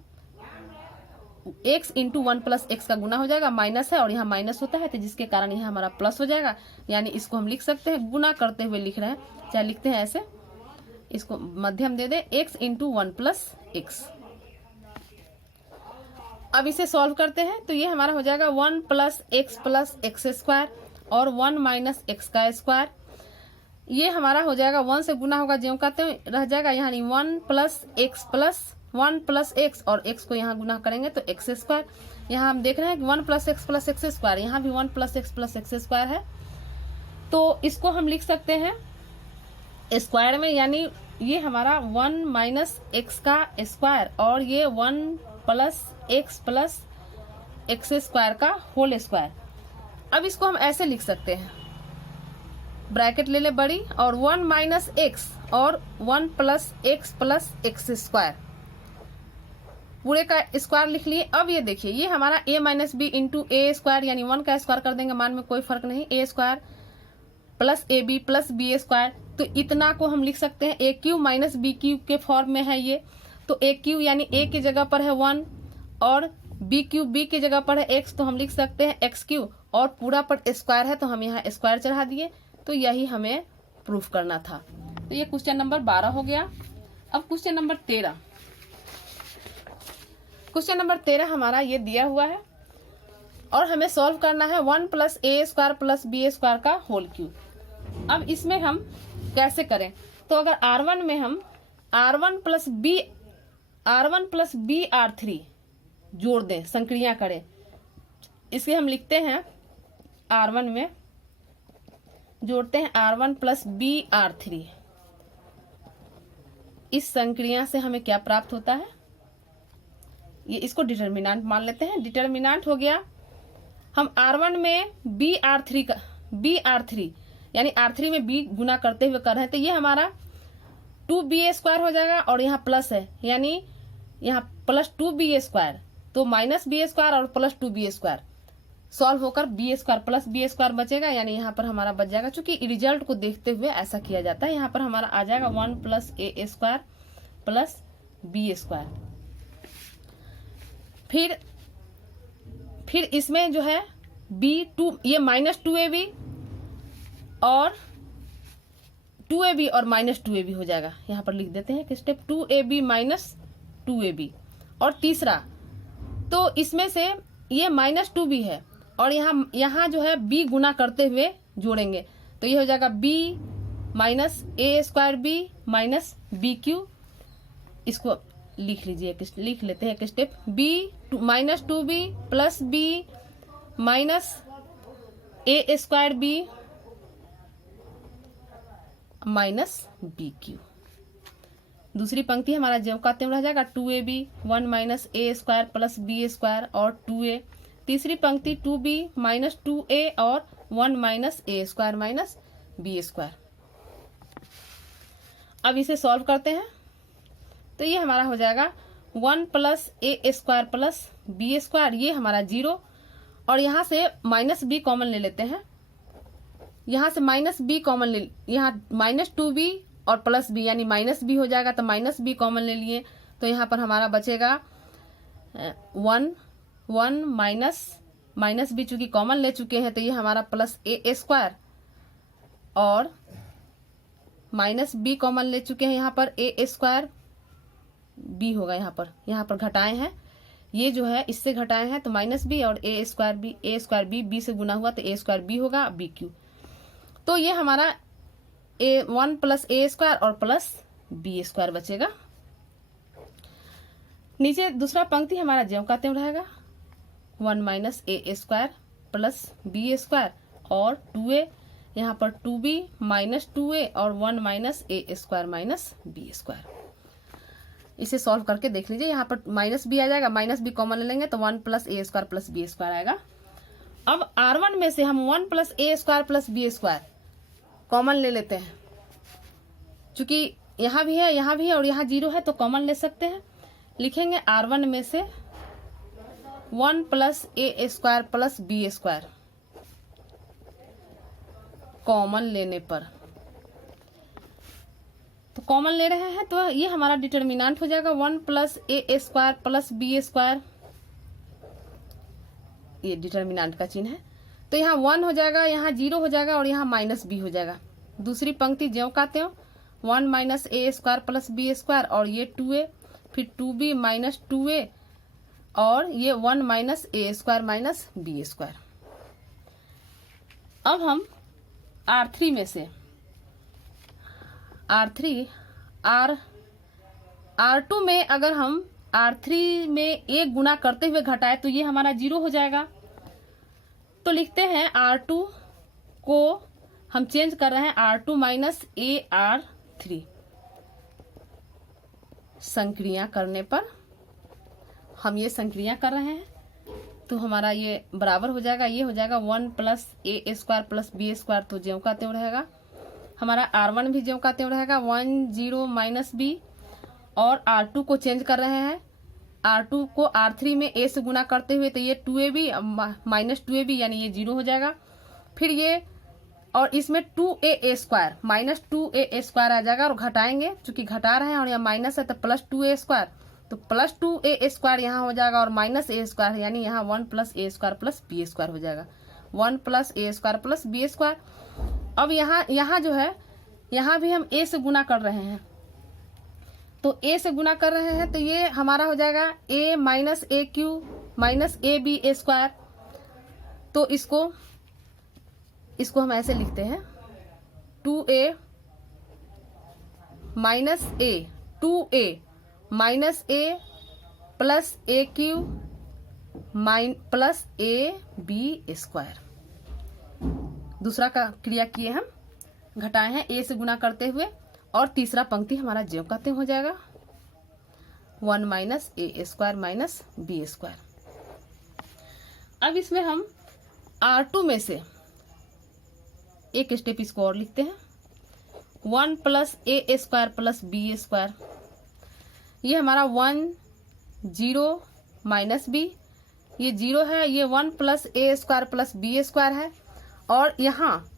x इंटू 1 प्लस एक्स का गुना हो जाएगा, माइनस है और यहाँ माइनस होता है तो जिसके कारण यहाँ हमारा प्लस हो जाएगा। यानी इसको हम लिख सकते हैं गुना करते हुए लिख रहे हैं, चाहे लिखते हैं ऐसे, इसको मध्यम दे दे x इंटू 1 प्लस एक्स। अब इसे सॉल्व करते हैं तो ये हमारा हो जाएगा 1 प्लस एक्स स्क्वायर और 1 माइनस एक्स का स्क्वायर। ये हमारा हो जाएगा 1 से गुना होगा ज्यों का त्यों रह जाएगा, यानी 1 प्लस एक्स और x को यहाँ गुना करेंगे तो एक्स स्क्वायर। यहाँ हम देख रहे हैं कि 1 प्लस एक्स स्क्वायर, यहाँ भी 1 प्लस एक्स स्क्वायर है तो इसको हम लिख सकते हैं स्क्वायर में, यानी ये हमारा 1 माइनस एक्स का स्क्वायर और ये 1 प्लस एक्स स्क्वायर का होल स्क्वायर। अब इसको हम ऐसे लिख सकते हैं, ब्रैकेट ले ले बड़ी और 1 माइनस एक्स और 1 प्लस एक्स स्क्वायर, पूरे का स्क्वायर लिख लिए। अब ये देखिए ये हमारा a minus b into a square यानी 1 का स्क्वायर कर देंगे, मान में कोई फर्क नहीं, a square plus a b plus B square तो इतना को हम लिख सकते हैं a q minus B q के फॉर्म में है ये। तो ए क्यू यानी ए की जगह पर है 1 और बी क्यू बी की जगह पर है x, तो हम लिख सकते हैं एक्स क्यू, और पूरा पर स्क्वायर है तो हम यहाँ स्क्वायर चढ़ा दिए। तो यही हमें प्रूफ करना था। तो ये क्वेश्चन नंबर 12 हो गया। अब क्वेश्चन नंबर 13। क्वेश्चन नंबर 13 हमारा ये दिया हुआ है और हमें सॉल्व करना है 1 plus A square plus B square का होल क्यूब। अब इसमें हम कैसे करें? तो अगर R1 में हम R1 प्लस बी R3 जोड़ दें, संक्रिया करें, इसलिए हम लिखते हैं R1 में जोड़ते हैं R1 प्लस बी R3। इस संक्रिया से हमें क्या प्राप्त होता है? ये इसको डिटर्मिनेंट मान लेते हैं। डिटर्मिनेंट हो गया, हम R1 में बी R3 यानी R3 में बी गुना करते हुए कर रहे हैं, तो ये हमारा 2b स्क्वायर हो जाएगा और यहाँ प्लस है यानी यहाँ प्लस 2b स्क्वायर, तो माइनस बी स्क्वायर और प्लस 2b स्क्वायर सॉल्व होकर b square plus B square बचेगा, यानी यहाँ पर हमारा बच जाएगा। चूंकि रिजल्ट को देखते हुए ऐसा किया जाता है, यहाँ पर हमारा आ जाएगा 1 plus A square plus B square. फिर इसमें जो है b2 ये माइनस 2ab और 2ab और माइनस 2ab हो जाएगा। यहाँ पर लिख देते हैं कि स्टेप 2ab माइनस 2ab। और तीसरा तो इसमें से ये माइनस 2b है और यहाँ जो है b गुना करते हुए जोड़ेंगे, तो ये हो जाएगा b minus A square B minus B Q. इसको लिख लीजिए, लिख लेते हैं कि step b minus 2b plus b minus A square B minus B Q. दूसरी पंक्ति हमारा ज्यों का त्यों रह जाएगा 2ab 1 minus A square plus B square और 2a। तीसरी पंक्ति 2b माइनस 2a और 1 minus A square minus b square. अब इसे सॉल्व करते हैं, तो ये हमारा हो जाएगा 1 plus A square plus B square, ये हमारा 0, और यहाँ से माइनस बी कॉमन ले लेते हैं। यहाँ से माइनस बी कॉमन ले, यहाँ माइनस 2b और प्लस बी यानी माइनस बी हो जाएगा, तो माइनस बी कॉमन ले लिए, तो यहाँ पर हमारा बचेगा 1 माइनस बी, चूंकि कॉमन ले चुके हैं तो ये हमारा प्लस ए स्क्वायर, और माइनस बी कॉमन ले चुके हैं, यहाँ पर ए स्क्वायर बी होगा, यहाँ पर घटाए हैं, ये जो है इससे घटाए हैं तो माइनस बी और ए स्क्वायर बी से गुना हुआ तो ए स्क्वायर बी होगा बी क्यू। तो ये हमारा 1 प्लस ए स्क्वायर और प्लस बी स्क्वायर बचेगा। नीचे दूसरा पंक्ति हमारा ज्यों का त्यों रहेगा 1 minus A square plus B square और 2a, यहाँ पर 2b माइनस 2a और 1 minus A square minus b square. इसे सॉल्व करके देख लीजिए, यहाँ पर माइनस बी आ जाएगा, माइनस बी कॉमन ले लेंगे तो 1 plus A square plus B square आएगा। अब R1 में से हम 1 plus A square plus B square common ले लेते हैं, चूंकि यहाँ भी है और यहाँ 0 है तो कॉमन ले सकते हैं। लिखेंगे R1 में से 1 plus A square plus B square common लेने पर, तो कॉमन ले रहे हैं तो ये हमारा डिटर्मिनेंट हो जाएगा 1 plus A square plus B square, ये डिटर्मिनेंट का चिन्ह है, तो यहाँ 1 हो जाएगा, यहाँ 0 हो जाएगा और यहाँ माइनस बी हो जाएगा। दूसरी पंक्ति ज्यों का त्यों 1 minus A square plus B square और ये 2a, फिर 2b माइनस 2a और ये 1 minus A square minus b square. अब हम R3 में से R2 में अगर हम R3 में एक गुना करते हुए घटाए तो ये हमारा 0 हो जाएगा। तो लिखते हैं R2 को हम चेंज कर रहे हैं R2 माइनस ए R3। संक्रिया करने पर हम ये संक्रिया कर रहे हैं तो हमारा ये बराबर हो जाएगा, ये हो जाएगा 1 plus A square plus B square, तो ज्यों का त्यों रहेगा। हमारा R1 भी ज्यों का त्यों रहेगा 1 0 माइनस बी, और R2 को चेंज कर रहे हैं, R2 को R3 में a से गुना करते हुए तो ये 2ab माइनस 2ab यानी ये 0 हो जाएगा। फिर ये और इसमें 2a² माइनस 2a² आ जाएगा, और घटाएंगे चूंकि घटा रहे हैं और यहाँ माइनस है तो प्लस 2a², तो प्लस 2a² यहाँ हो जाएगा और माइनस a² यानी यहाँ 1 + a² + b² हो जाएगा, 1 + a² + b²। अब यहाँ जो है यहाँ भी हम a से गुना कर रहे हैं, तो a से गुना कर रहे हैं तो ये हमारा हो जाएगा a - aq - ab²। तो इसको हम ऐसे लिखते हैं 2a - a 2a - a plus aq plus ab²। दूसरा का क्रिया किए हम, घटाए हैं a से गुना करते हुए, और तीसरा पंक्ति हमारा ज्यों का त्यों हो जाएगा 1 - a² - b²। अब इसमें हम R2 में से एक स्टेप इसको और लिखते हैं 1 + a² + b²। ये हमारा 1 0 - b, ये 0 है, ये 1 + a² + b² है। और यहाँ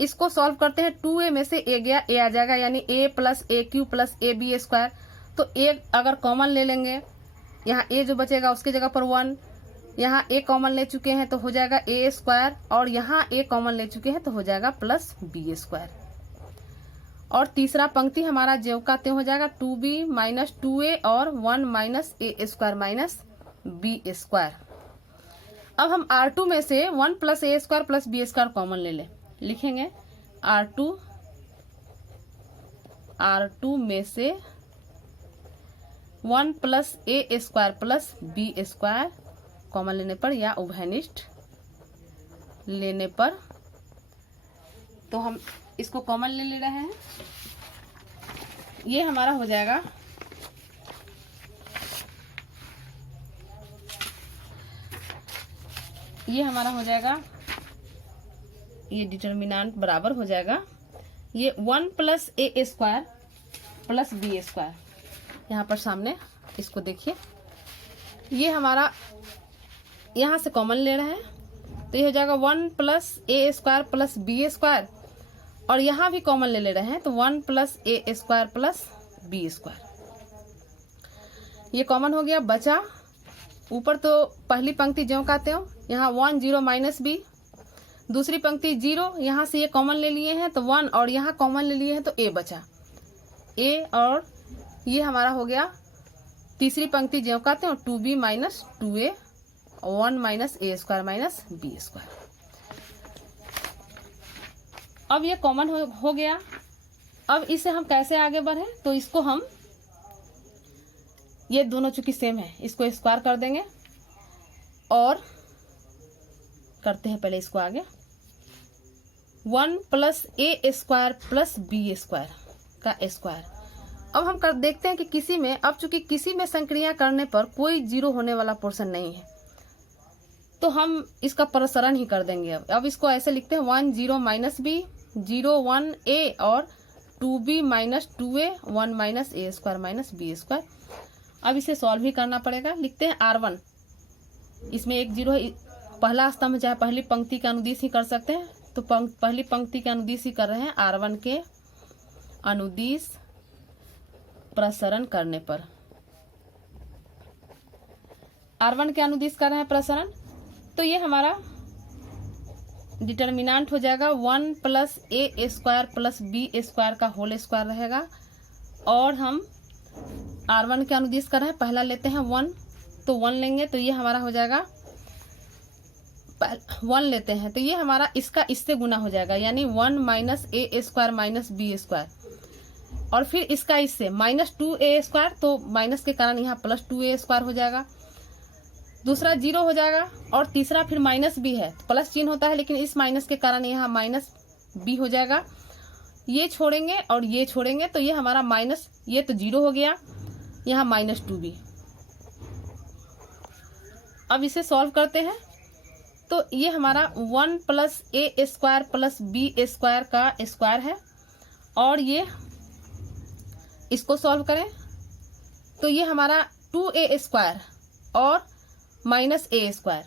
इसको सॉल्व करते हैं, 2a में से a गया, a आ जाएगा यानी a + aq + ab²। तो a अगर कॉमन ले लेंगे, यहाँ a जो बचेगा उसकी जगह पर 1, यहाँ a कॉमन ले चुके हैं तो हो जाएगा a², और यहाँ a कॉमन ले चुके हैं तो हो जाएगा प्लस b²। और तीसरा पंक्ति हमारा ज्यों का त्यों हो जाएगा 2b - 2a और 1 - a² - b²। अब हम R2 में से 1 + a² + b² कॉमन ले लें, लिखेंगे R2 में से 1 + a² + b² कॉमन लेने पर या उभयनिष्ठ लेने पर, तो हम इसको कॉमन ले रहे हैं। ये हमारा हो जाएगा ये डिटर्मिनेंट बराबर हो जाएगा ये 1 + a² + b²। यहाँ पर सामने इसको देखिए, ये हमारा यहाँ से कॉमन ले रहे हैं तो ये हो जाएगा 1 + a² + b², और यहाँ भी कॉमन ले रहे हैं तो 1 + a² + b²। ये कॉमन हो गया, बचा ऊपर तो पहली पंक्ति ज्यों का त्यों, यहाँ 1 0 - b, दूसरी पंक्ति 0, यहाँ से ये कॉमन ले लिए हैं तो 1, और यहाँ कॉमन ले लिए हैं तो a बचा a, और ये हमारा हो गया तीसरी पंक्ति ज्यों का त्यों 2b - 2a 1 - a² - b²। अब ये कॉमन हो गया। अब इसे हम कैसे आगे बढ़े, तो इसको हम, ये दोनों चूंकि सेम है, इसको स्क्वायर कर देंगे, और करते हैं पहले इसको आगे 1 + a² + b² का स्क्वायर। अब हम देखते हैं कि किसी में, अब चूंकि किसी में संक्रिया करने पर कोई 0 होने वाला पोर्शन नहीं है तो हम इसका प्रसरण ही कर देंगे। अब इसको ऐसे लिखते हैं 1 0 - b 0 1 a और 2b - 2a 1 - a² - b²। अब इसे सॉल्व ही करना पड़ेगा। लिखते हैं R1, इसमें एक 0 है, पहला स्तंभ चाहे पहली पंक्ति का अनुदिश ही कर सकते हैं, तो पहली पंक्ति के अनुदिश ही कर रहे हैं। R1 के अनुदिश प्रसरण करने पर, R1 के अनुदिश कर रहे हैं प्रसरण, तो ये हमारा डिटर्मिनेंट हो जाएगा 1 + a² + b² का होल स्क्वायर रहेगा। और हम R1 के अनुदिश कर रहे हैं, पहला लेते हैं 1, तो 1 लेंगे तो ये हमारा हो जाएगा 1 लेते हैं तो ये हमारा इसका इससे गुना हो जाएगा, यानी 1 - a² - b², और फिर इसका इससे -2a², तो माइनस के कारण यहाँ +2a² हो जाएगा। दूसरा 0 हो जाएगा, और तीसरा फिर माइनस भी है, प्लस चिन्ह होता है लेकिन इस माइनस के कारण यहाँ -b हो जाएगा। ये छोड़ेंगे और ये छोड़ेंगे तो ये हमारा माइनस, ये तो 0 हो गया, यहाँ -2b। अब इसे सॉल्व करते हैं तो ये हमारा 1 + a² + b² का स्क्वायर है, और ये इसको सॉल्व करें तो ये हमारा 2a² और -a²,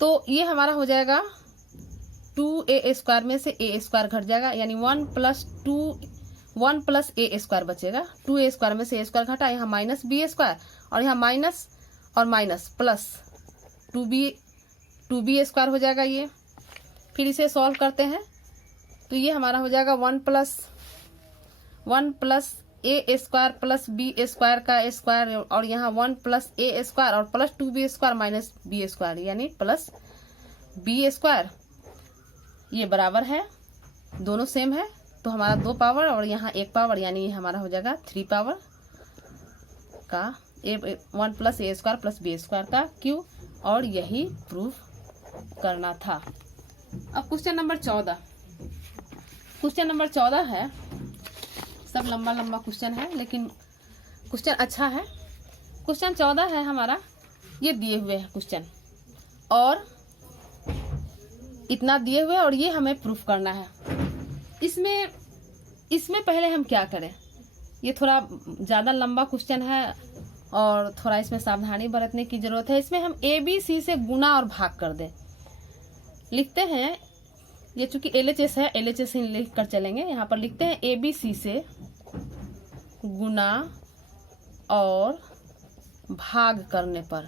तो ये हमारा हो जाएगा 2a² में से a² घट जाएगा, यानी 1 प्लस a² बचेगा। 2a² में से a² घटा, यहाँ माइनस b² और यहाँ माइनस और माइनस प्लस 2b² हो जाएगा ये। फिर इसे सॉल्व करते हैं तो ये हमारा हो जाएगा 1 प्लस a² प्लस b² का स्क्वायर, और यहाँ 1 प्लस a² और प्लस 2b² माइनस b², यानी प्लस b²। ये बराबर है, दोनों सेम है, तो हमारा 2 पावर और यहाँ 1 पावर, यानी ये हमारा हो जाएगा 3 पावर का 1 प्लस a² प्लस b² का क्यू, और यही प्रूफ करना था। अब क्वेश्चन नंबर 14। क्वेश्चन नंबर 14 है, सब लंबा लंबा क्वेश्चन है लेकिन क्वेश्चन अच्छा है। क्वेश्चन 14 है हमारा, ये दिए हुए है क्वेश्चन और इतना दिए हुए और ये हमें प्रूफ करना है। इसमें पहले हम क्या करें, ये थोड़ा ज़्यादा लंबा क्वेश्चन है और थोड़ा इसमें सावधानी बरतने की ज़रूरत है। इसमें हम ABC से गुना और भाग कर दें। लिखते हैं, ये चूंकि LHS है, LHS ही लिख कर चलेंगे। यहाँ पर लिखते हैं ABC से गुना और भाग करने पर,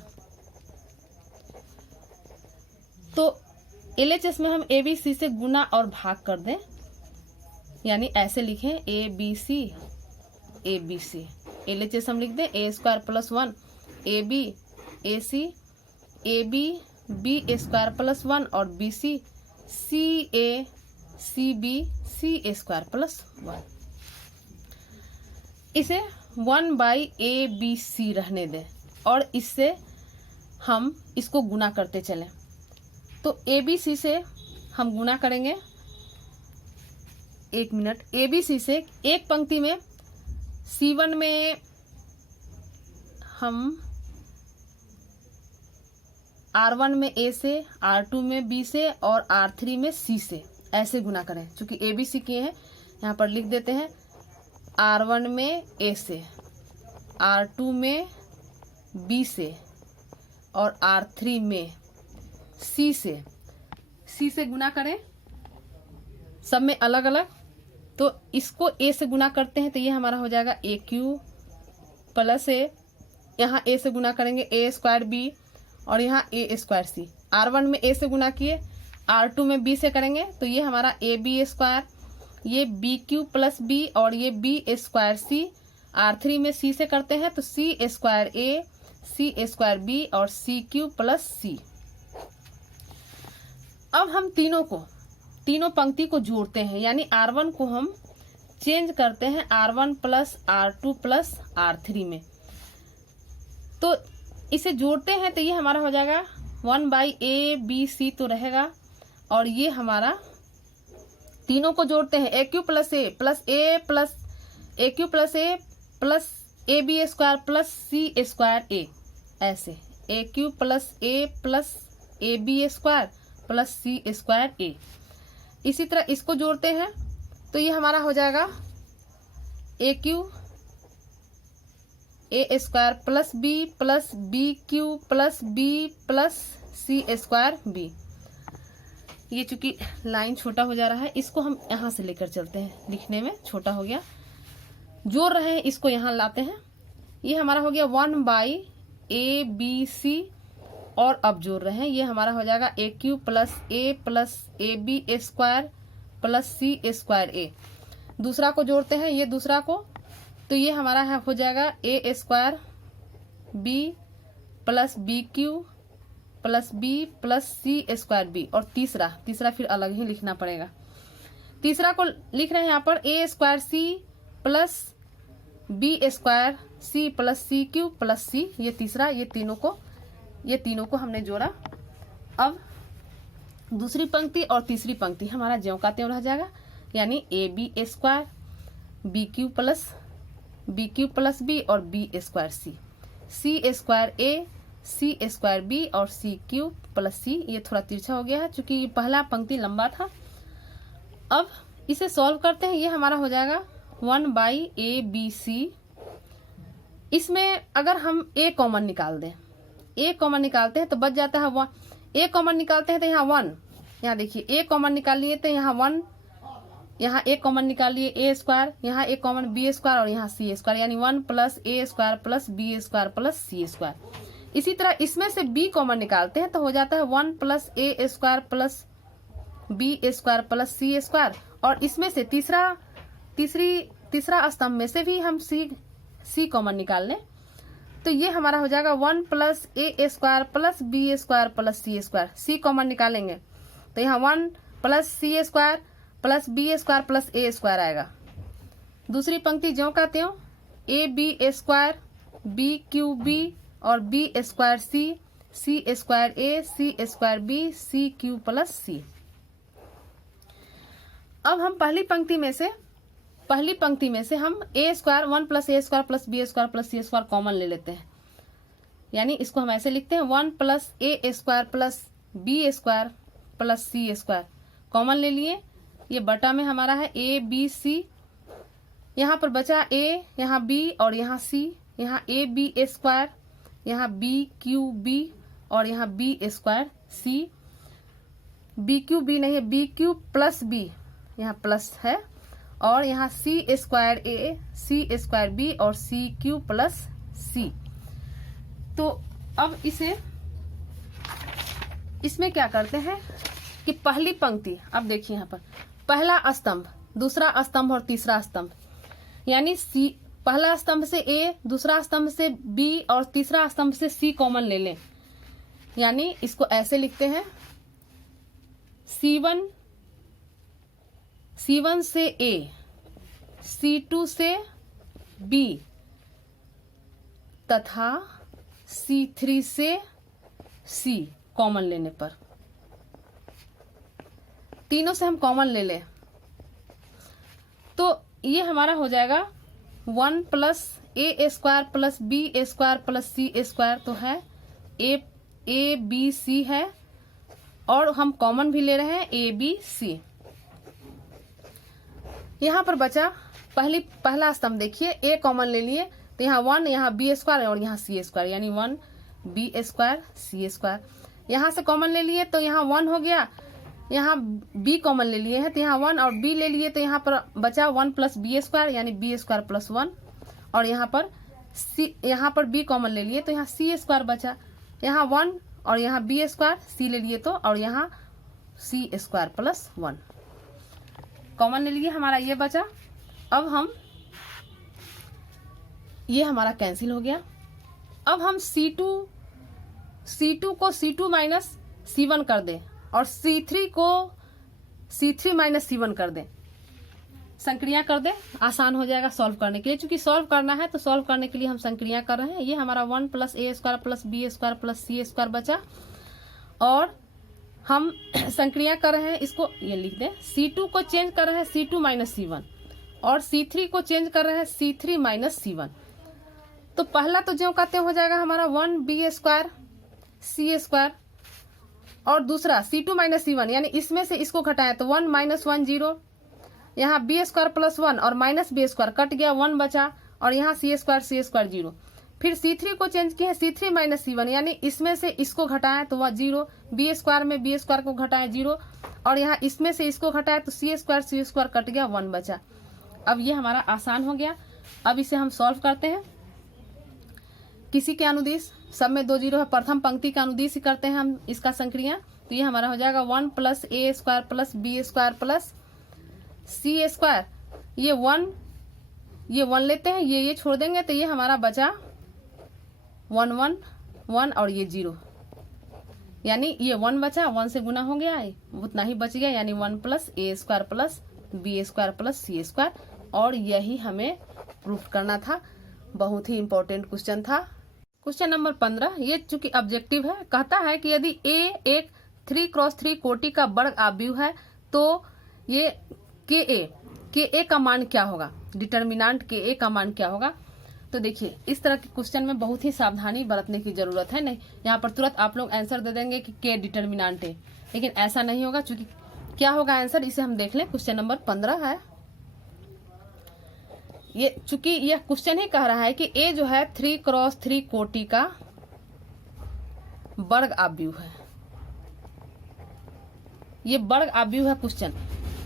तो LHS में हम ABC से गुना और भाग कर दें, यानी ऐसे लिखें ABC। LHS हम लिख दें a² plus 1 AB AC AB b² plus 1 और BC CA CB c² plus 1। इसे 1/ABC रहने दें और इससे हम इसको गुना करते चलें। तो ABC से हम गुना करेंगे, 1 मिनट। ABC से एक पंक्ति में C1 में हम R1 में A से, R2 में B से और R3 में C से ऐसे गुना करें। चूंकि ABC किए हैं, यहाँ पर लिख देते हैं R1 में A से, R2 में B से और R3 में C से गुना करें, सब में अलग अलग। तो इसको A से गुना करते हैं तो ये हमारा हो जाएगा AQ प्लस A, यहाँ A से गुना करेंगे A² B और यहाँ A² C। R1 में A से गुना किए, R2 में B से करेंगे तो ये हमारा AB², ये BQ प्लस B और ये B² C। R3 में C से करते हैं तो C² A C² B और CQ प्लस C। अब हम तीनों पंक्ति को जोड़ते हैं, यानी R1 को हम चेंज करते हैं R1 plus R2 plus R3 में। तो इसे जोड़ते हैं तो ये हमारा हो जाएगा 1/ABC तो रहेगा, और ये हमारा तीनों को जोड़ते हैं AQ plus A plus A plus AQ plus A plus AB² plus C² A, ऐसे AQ plus A plus AB² plus C² A। इसी तरह इसको जोड़ते हैं तो ये हमारा हो जाएगा AQ A² plus B plus BQ plus B plus C² B। ये चूंकि लाइन छोटा हो जा रहा है, इसको हम यहाँ से लेकर चलते हैं, लिखने में छोटा हो गया। जोड़ रहे हैं, इसको यहाँ लाते हैं, ये हमारा हो गया 1/ABC। और अब जोड़ रहे हैं, ये हमारा हो जाएगा AQ plus A plus AB² plus C² A। दूसरा को जोड़ते हैं, ये दूसरा को, तो ये हमारा हो जाएगा A² B plus BQ plus B plus C² B। और तीसरा फिर अलग ही लिखना पड़ेगा। तीसरा को लिख रहे हैं यहाँ पर A² C plus B² C plus CQ plus C। ये तीसरा, ये तीनों को हमने जोड़ा। अब दूसरी पंक्ति और तीसरी पंक्ति हमारा ज्यों का त्यों रह जाएगा, यानी AB² BQ प्लस B और B² C C² A C² B और CQ प्लस C। ये थोड़ा तिरछा हो गया है क्योंकि पहला पंक्ति लंबा था। अब इसे सॉल्व करते हैं, ये हमारा हो जाएगा 1/ABC। इसमें अगर हम A कॉमन निकालते हैं तो बच जाता है 1। A कॉमन निकालते हैं तो यहाँ 1 यहाँ देखिए ए कॉमन निकाल लिए तो यहाँ 1, यहाँ ए कॉमन निकाल लिए ए स्क्वायर, यहाँ ए कॉमन बी स्क्वायर और यहाँ सी स्क्वायर, यानी 1 plus A square plus B square plus C square. इसी तरह इसमें से बी कॉमन निकालते हैं तो हो जाता है 1 plus A square plus B square plus C square. और इसमें से तीसरा स्तंभ में से भी हम सी कॉमन निकाल लें तो ये हमारा हो जाएगा 1 plus A square plus B square plus C square. C common निकालेंगे तो यहाँ 1 plus C square plus B square plus A square आएगा। दूसरी पंक्ति ज्यों का त्यों, A B square B Q B और B square C square A C square B C Q plus C. अब हम पहली पंक्ति में से हम A square 1 plus A square plus B square plus C square common ले लेते हैं, यानी इसको हम ऐसे लिखते हैं 1 plus A square plus B square plus C square common ले लिए। ये बटा में हमारा है ए बी सी, यहाँ पर बचा ए, यहाँ बी और यहाँ सी, यहाँ ए बी स्क्वायर, यहाँ बी क्यू बी और यहाँ बी स्क्वायर सी। बी क्यू बी नहीं है, बी क्यू प्लस बी यहाँ प्लस है और यहाँ सी square A C square B और सी क्यू प्लस सी। तो अब इसमें क्या करते हैं कि पहली पंक्ति, अब देखिए यहाँ पर पहला स्तंभ, दूसरा स्तंभ और तीसरा स्तंभ, यानी सी पहला स्तंभ से ए, दूसरा स्तंभ से बी और तीसरा स्तंभ से सी कॉमन ले लें, यानी इसको ऐसे लिखते हैं C1 से ए, C2 से बी तथा C3 से सी कॉमन लेने पर, तीनों से हम कॉमन ले लें तो ये हमारा हो जाएगा 1 plus A square plus B square plus C square, तो है ए बी सी है और हम कॉमन भी ले रहे हैं ए बी सी। यहाँ पर बचा पहला स्तंभ, देखिए ए कॉमन ले लिए तो यहाँ 1, यहाँ बी स्क्वायर और यहाँ सी स्क्वायर, यानी 1 बी स्क्वायर सी स्क्वायर। यहाँ से कॉमन ले लिए तो यहाँ 1 हो गया, यहाँ बी कॉमन ले लिए हैं तो यहाँ 1 और बी ले लिए तो यहाँ पर बचा 1 प्लस बी स्क्वायर यानी बी स्क्वायर प्लस 1, और यहाँ पर बी कॉमन ले लिए तो यहाँ सी स्क्वायर बचा, यहाँ 1 और यहाँ बी स्क्वायर सी ले लिए तो, और यहाँ सी स्क्वायर प्लस 1 कॉमन ले लिए, हमारा ये बचा। अब हम ये हमारा कैंसिल हो गया। अब हम C2 को C2 माइनस C1 कर दें और C3 को C3 माइनस C1 कर दें, संक्रिया कर दें, आसान हो जाएगा सॉल्व करने के लिए। चूंकि सॉल्व करना है तो सॉल्व करने के लिए हम संक्रिया कर रहे हैं। ये हमारा 1 plus A square plus B square plus C square बचा और हम संक्रिया कर रहे हैं, इसको ये लिख दें। C2 को चेंज कर रहे हैं C2 माइनस C1 और C3 को चेंज कर रहे हैं C3 माइनस C1। तो पहला तो ज्यों का त्यों हो जाएगा हमारा 1 बी स्क्वायर सी स्क्वायर, और दूसरा C2 माइनस C1 यानी इसमें से इसको घटाएं तो 1 माइनस 1 0, यहाँ बी स्क्वायर प्लस 1 और माइनस बी स्क्वायर कट गया, 1 बचा, और यहाँ सी स्क्वायर 0। फिर C3 को चेंज किए C3 माइनस C1 यानी इसमें से इसको घटाएं तो वह 0, बी स्क्वायर में बी स्क्वायर को घटाएं 0, और यहाँ इसमें से इसको घटाएं तो सी स्क्वायर कट गया, 1 बचा। अब ये हमारा आसान हो गया। अब इसे हम सॉल्व करते हैं। किसी के अनुदिश, सब में 2 0 है, प्रथम पंक्ति का अनुदिश ही करते हैं हम इसका संक्रिया। तो ये हमारा हो जाएगा 1 plus A square plus B square plus C square. ये 1 लेते हैं, ये छोड़ देंगे तो ये हमारा बचा 1 1 1 और ये 0, यानी ये 1 बचा, 1 से गुना हो गया, उतना ही बच गया, यानी 1 plus A square plus B square plus C square. और यही हमें प्रूफ करना था। बहुत ही इंपॉर्टेंट क्वेश्चन था। क्वेश्चन नंबर 15, ये चूंकि ऑब्जेक्टिव है, कहता है कि यदि ए एक 3x3 कोटि का वर्ग आव्यूह है तो ये के ए का मान क्या होगा, डिटर्मिनेंट के ए का मान क्या होगा। तो देखिए इस तरह के क्वेश्चन में बहुत ही सावधानी बरतने की जरूरत है। नहीं यहाँ पर तुरंत आप लोग आंसर दे देंगे कि के डिटर्मिनेंट है, लेकिन ऐसा नहीं होगा। चूंकि क्या होगा आंसर, इसे हम देख लें। क्वेश्चन नंबर 15 है ये, चूंकि यह क्वेश्चन ही कह रहा है कि ए जो है 3x3 कोटि का वर्ग आव्यूह है। ये वर्ग आव्यूह है क्वेश्चन।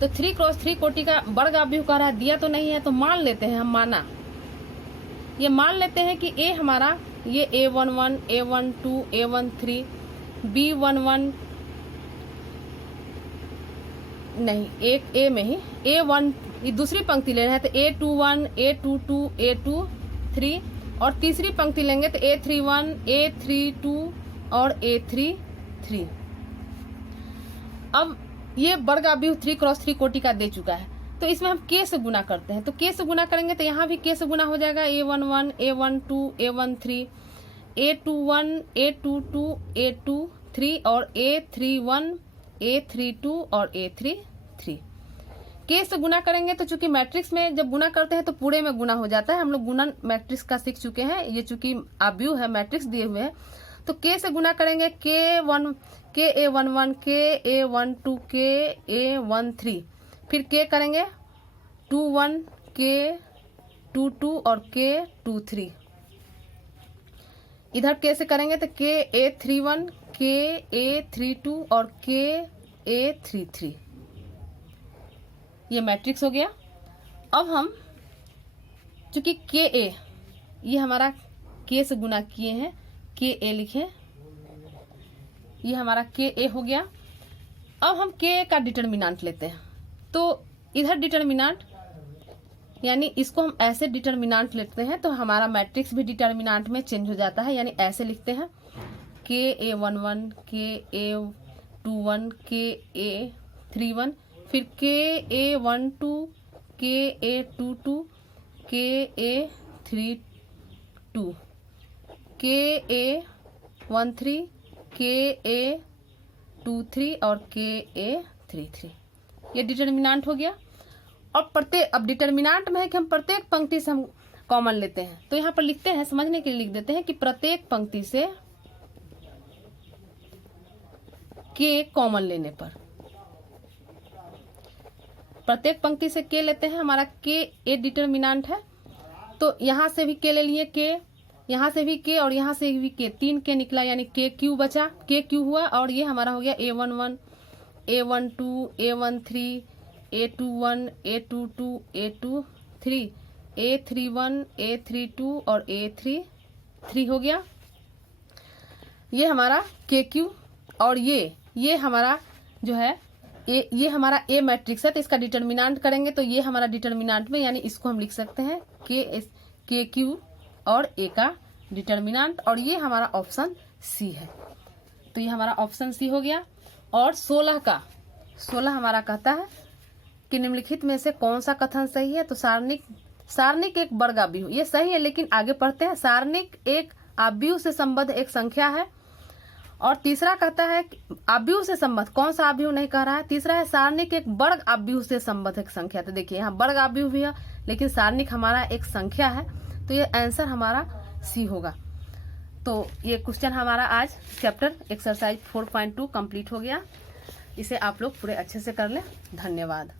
तो 3x3 कोटि का वर्ग आव्यूह कह रहा है, दिया तो नहीं है, तो मान लेते हैं हम, माना ये मान लेते हैं कि ए हमारा ये A11, A12, A13, B11 नहीं, एक ए में ही A1, ये दूसरी पंक्ति ले रहे हैं तो A21, A22, A23 और तीसरी पंक्ति लेंगे तो A31, A32 और A33। अब ये वर्ग आव्यूह 3x3 कोटि का दे चुका है, तो इसमें हम k से गुना करते हैं। तो k से गुना करेंगे तो यहाँ भी k से गुना हो जाएगा, A11, A12, A13, A21, A22, A23 और A31, A32 और A33। k से गुना करेंगे तो चूंकि मैट्रिक्स में जब गुना करते हैं तो पूरे में गुना हो जाता है, हम लोग गुणन मैट्रिक्स का सीख चुके हैं, ये चूंकि आव्यूह है मैट्रिक्स दिए हुए हैं, तो k से गुना करेंगे K11, Ka12, Ka13, फिर k करेंगे 21, K22 और K23। इधर k से करेंगे तो Ka31, Ka32 और Ka33। ये मैट्रिक्स हो गया। अब हम चूंकि Ka ये हमारा k से गुना किए हैं, Ka लिखे, ये हमारा Ka हो गया। अब हम k का डिटर्मिनेंट लेते हैं, तो इधर डिटर्मिनेंट यानी इसको हम ऐसे डिटर्मिनेंट लेते हैं तो हमारा मैट्रिक्स भी डिटर्मिनेंट में चेंज हो जाता है, यानी ऐसे लिखते हैं Ka11, Ka21, Ka31, फिर Ka12, Ka22, Ka32, Ka13, Ka23 और Ka33। ये डिटर्मिनेंट हो गया। और अब डिटर्मिनेंट में है कि हम प्रत्येक पंक्ति से हम कॉमन लेते हैं, तो यहाँ पर लिखते हैं, समझने के लिए लिख देते हैं कि प्रत्येक पंक्ति से k कॉमन लेने पर, प्रत्येक पंक्ति से k लेते हैं, हमारा k ए डिटर्मिनेंट है, तो यहाँ से भी k ले लिए, k यहाँ से भी k और यहाँ से भी k, 3 k निकला, यानी KQ बचा, KQ हुआ। और ये हमारा हो गया A11, A12, A13, A21, A22, A23, A31, A32 और A33 हो गया। ये हमारा KQ और ये हमारा जो है ये हमारा A मैट्रिक्स है, तो इसका डिटर्मिनेंट करेंगे तो ये हमारा डिटर्मिनेंट में, यानी इसको हम लिख सकते हैं KQ और A का डिटर्मिनेंट, और ये हमारा ऑप्शन C है। तो ये हमारा ऑप्शन C हो गया। और 16 हमारा कहता है कि निम्नलिखित में से कौन सा कथन सही है, तो सारणिक एक वर्ग आव्यूह, ये सही है, लेकिन आगे पढ़ते हैं। सारणिक एक आव्यूह से संबद्ध एक संख्या है। और तीसरा कहता है आव्यूह से संबद्ध, कौन सा आव्यूह नहीं कह रहा है। तीसरा है सारणिक एक वर्ग आव्यूह से संबद्ध एक संख्या। तो देखिए यहाँ वर्ग आव्यूह भी है, लेकिन सारणिक हमारा एक संख्या है, तो ये आंसर हमारा C होगा। तो ये क्वेश्चन हमारा आज चैप्टर एक्सरसाइज 4.2 कंप्लीट हो गया। इसे आप लोग पूरे अच्छे से कर लें। धन्यवाद।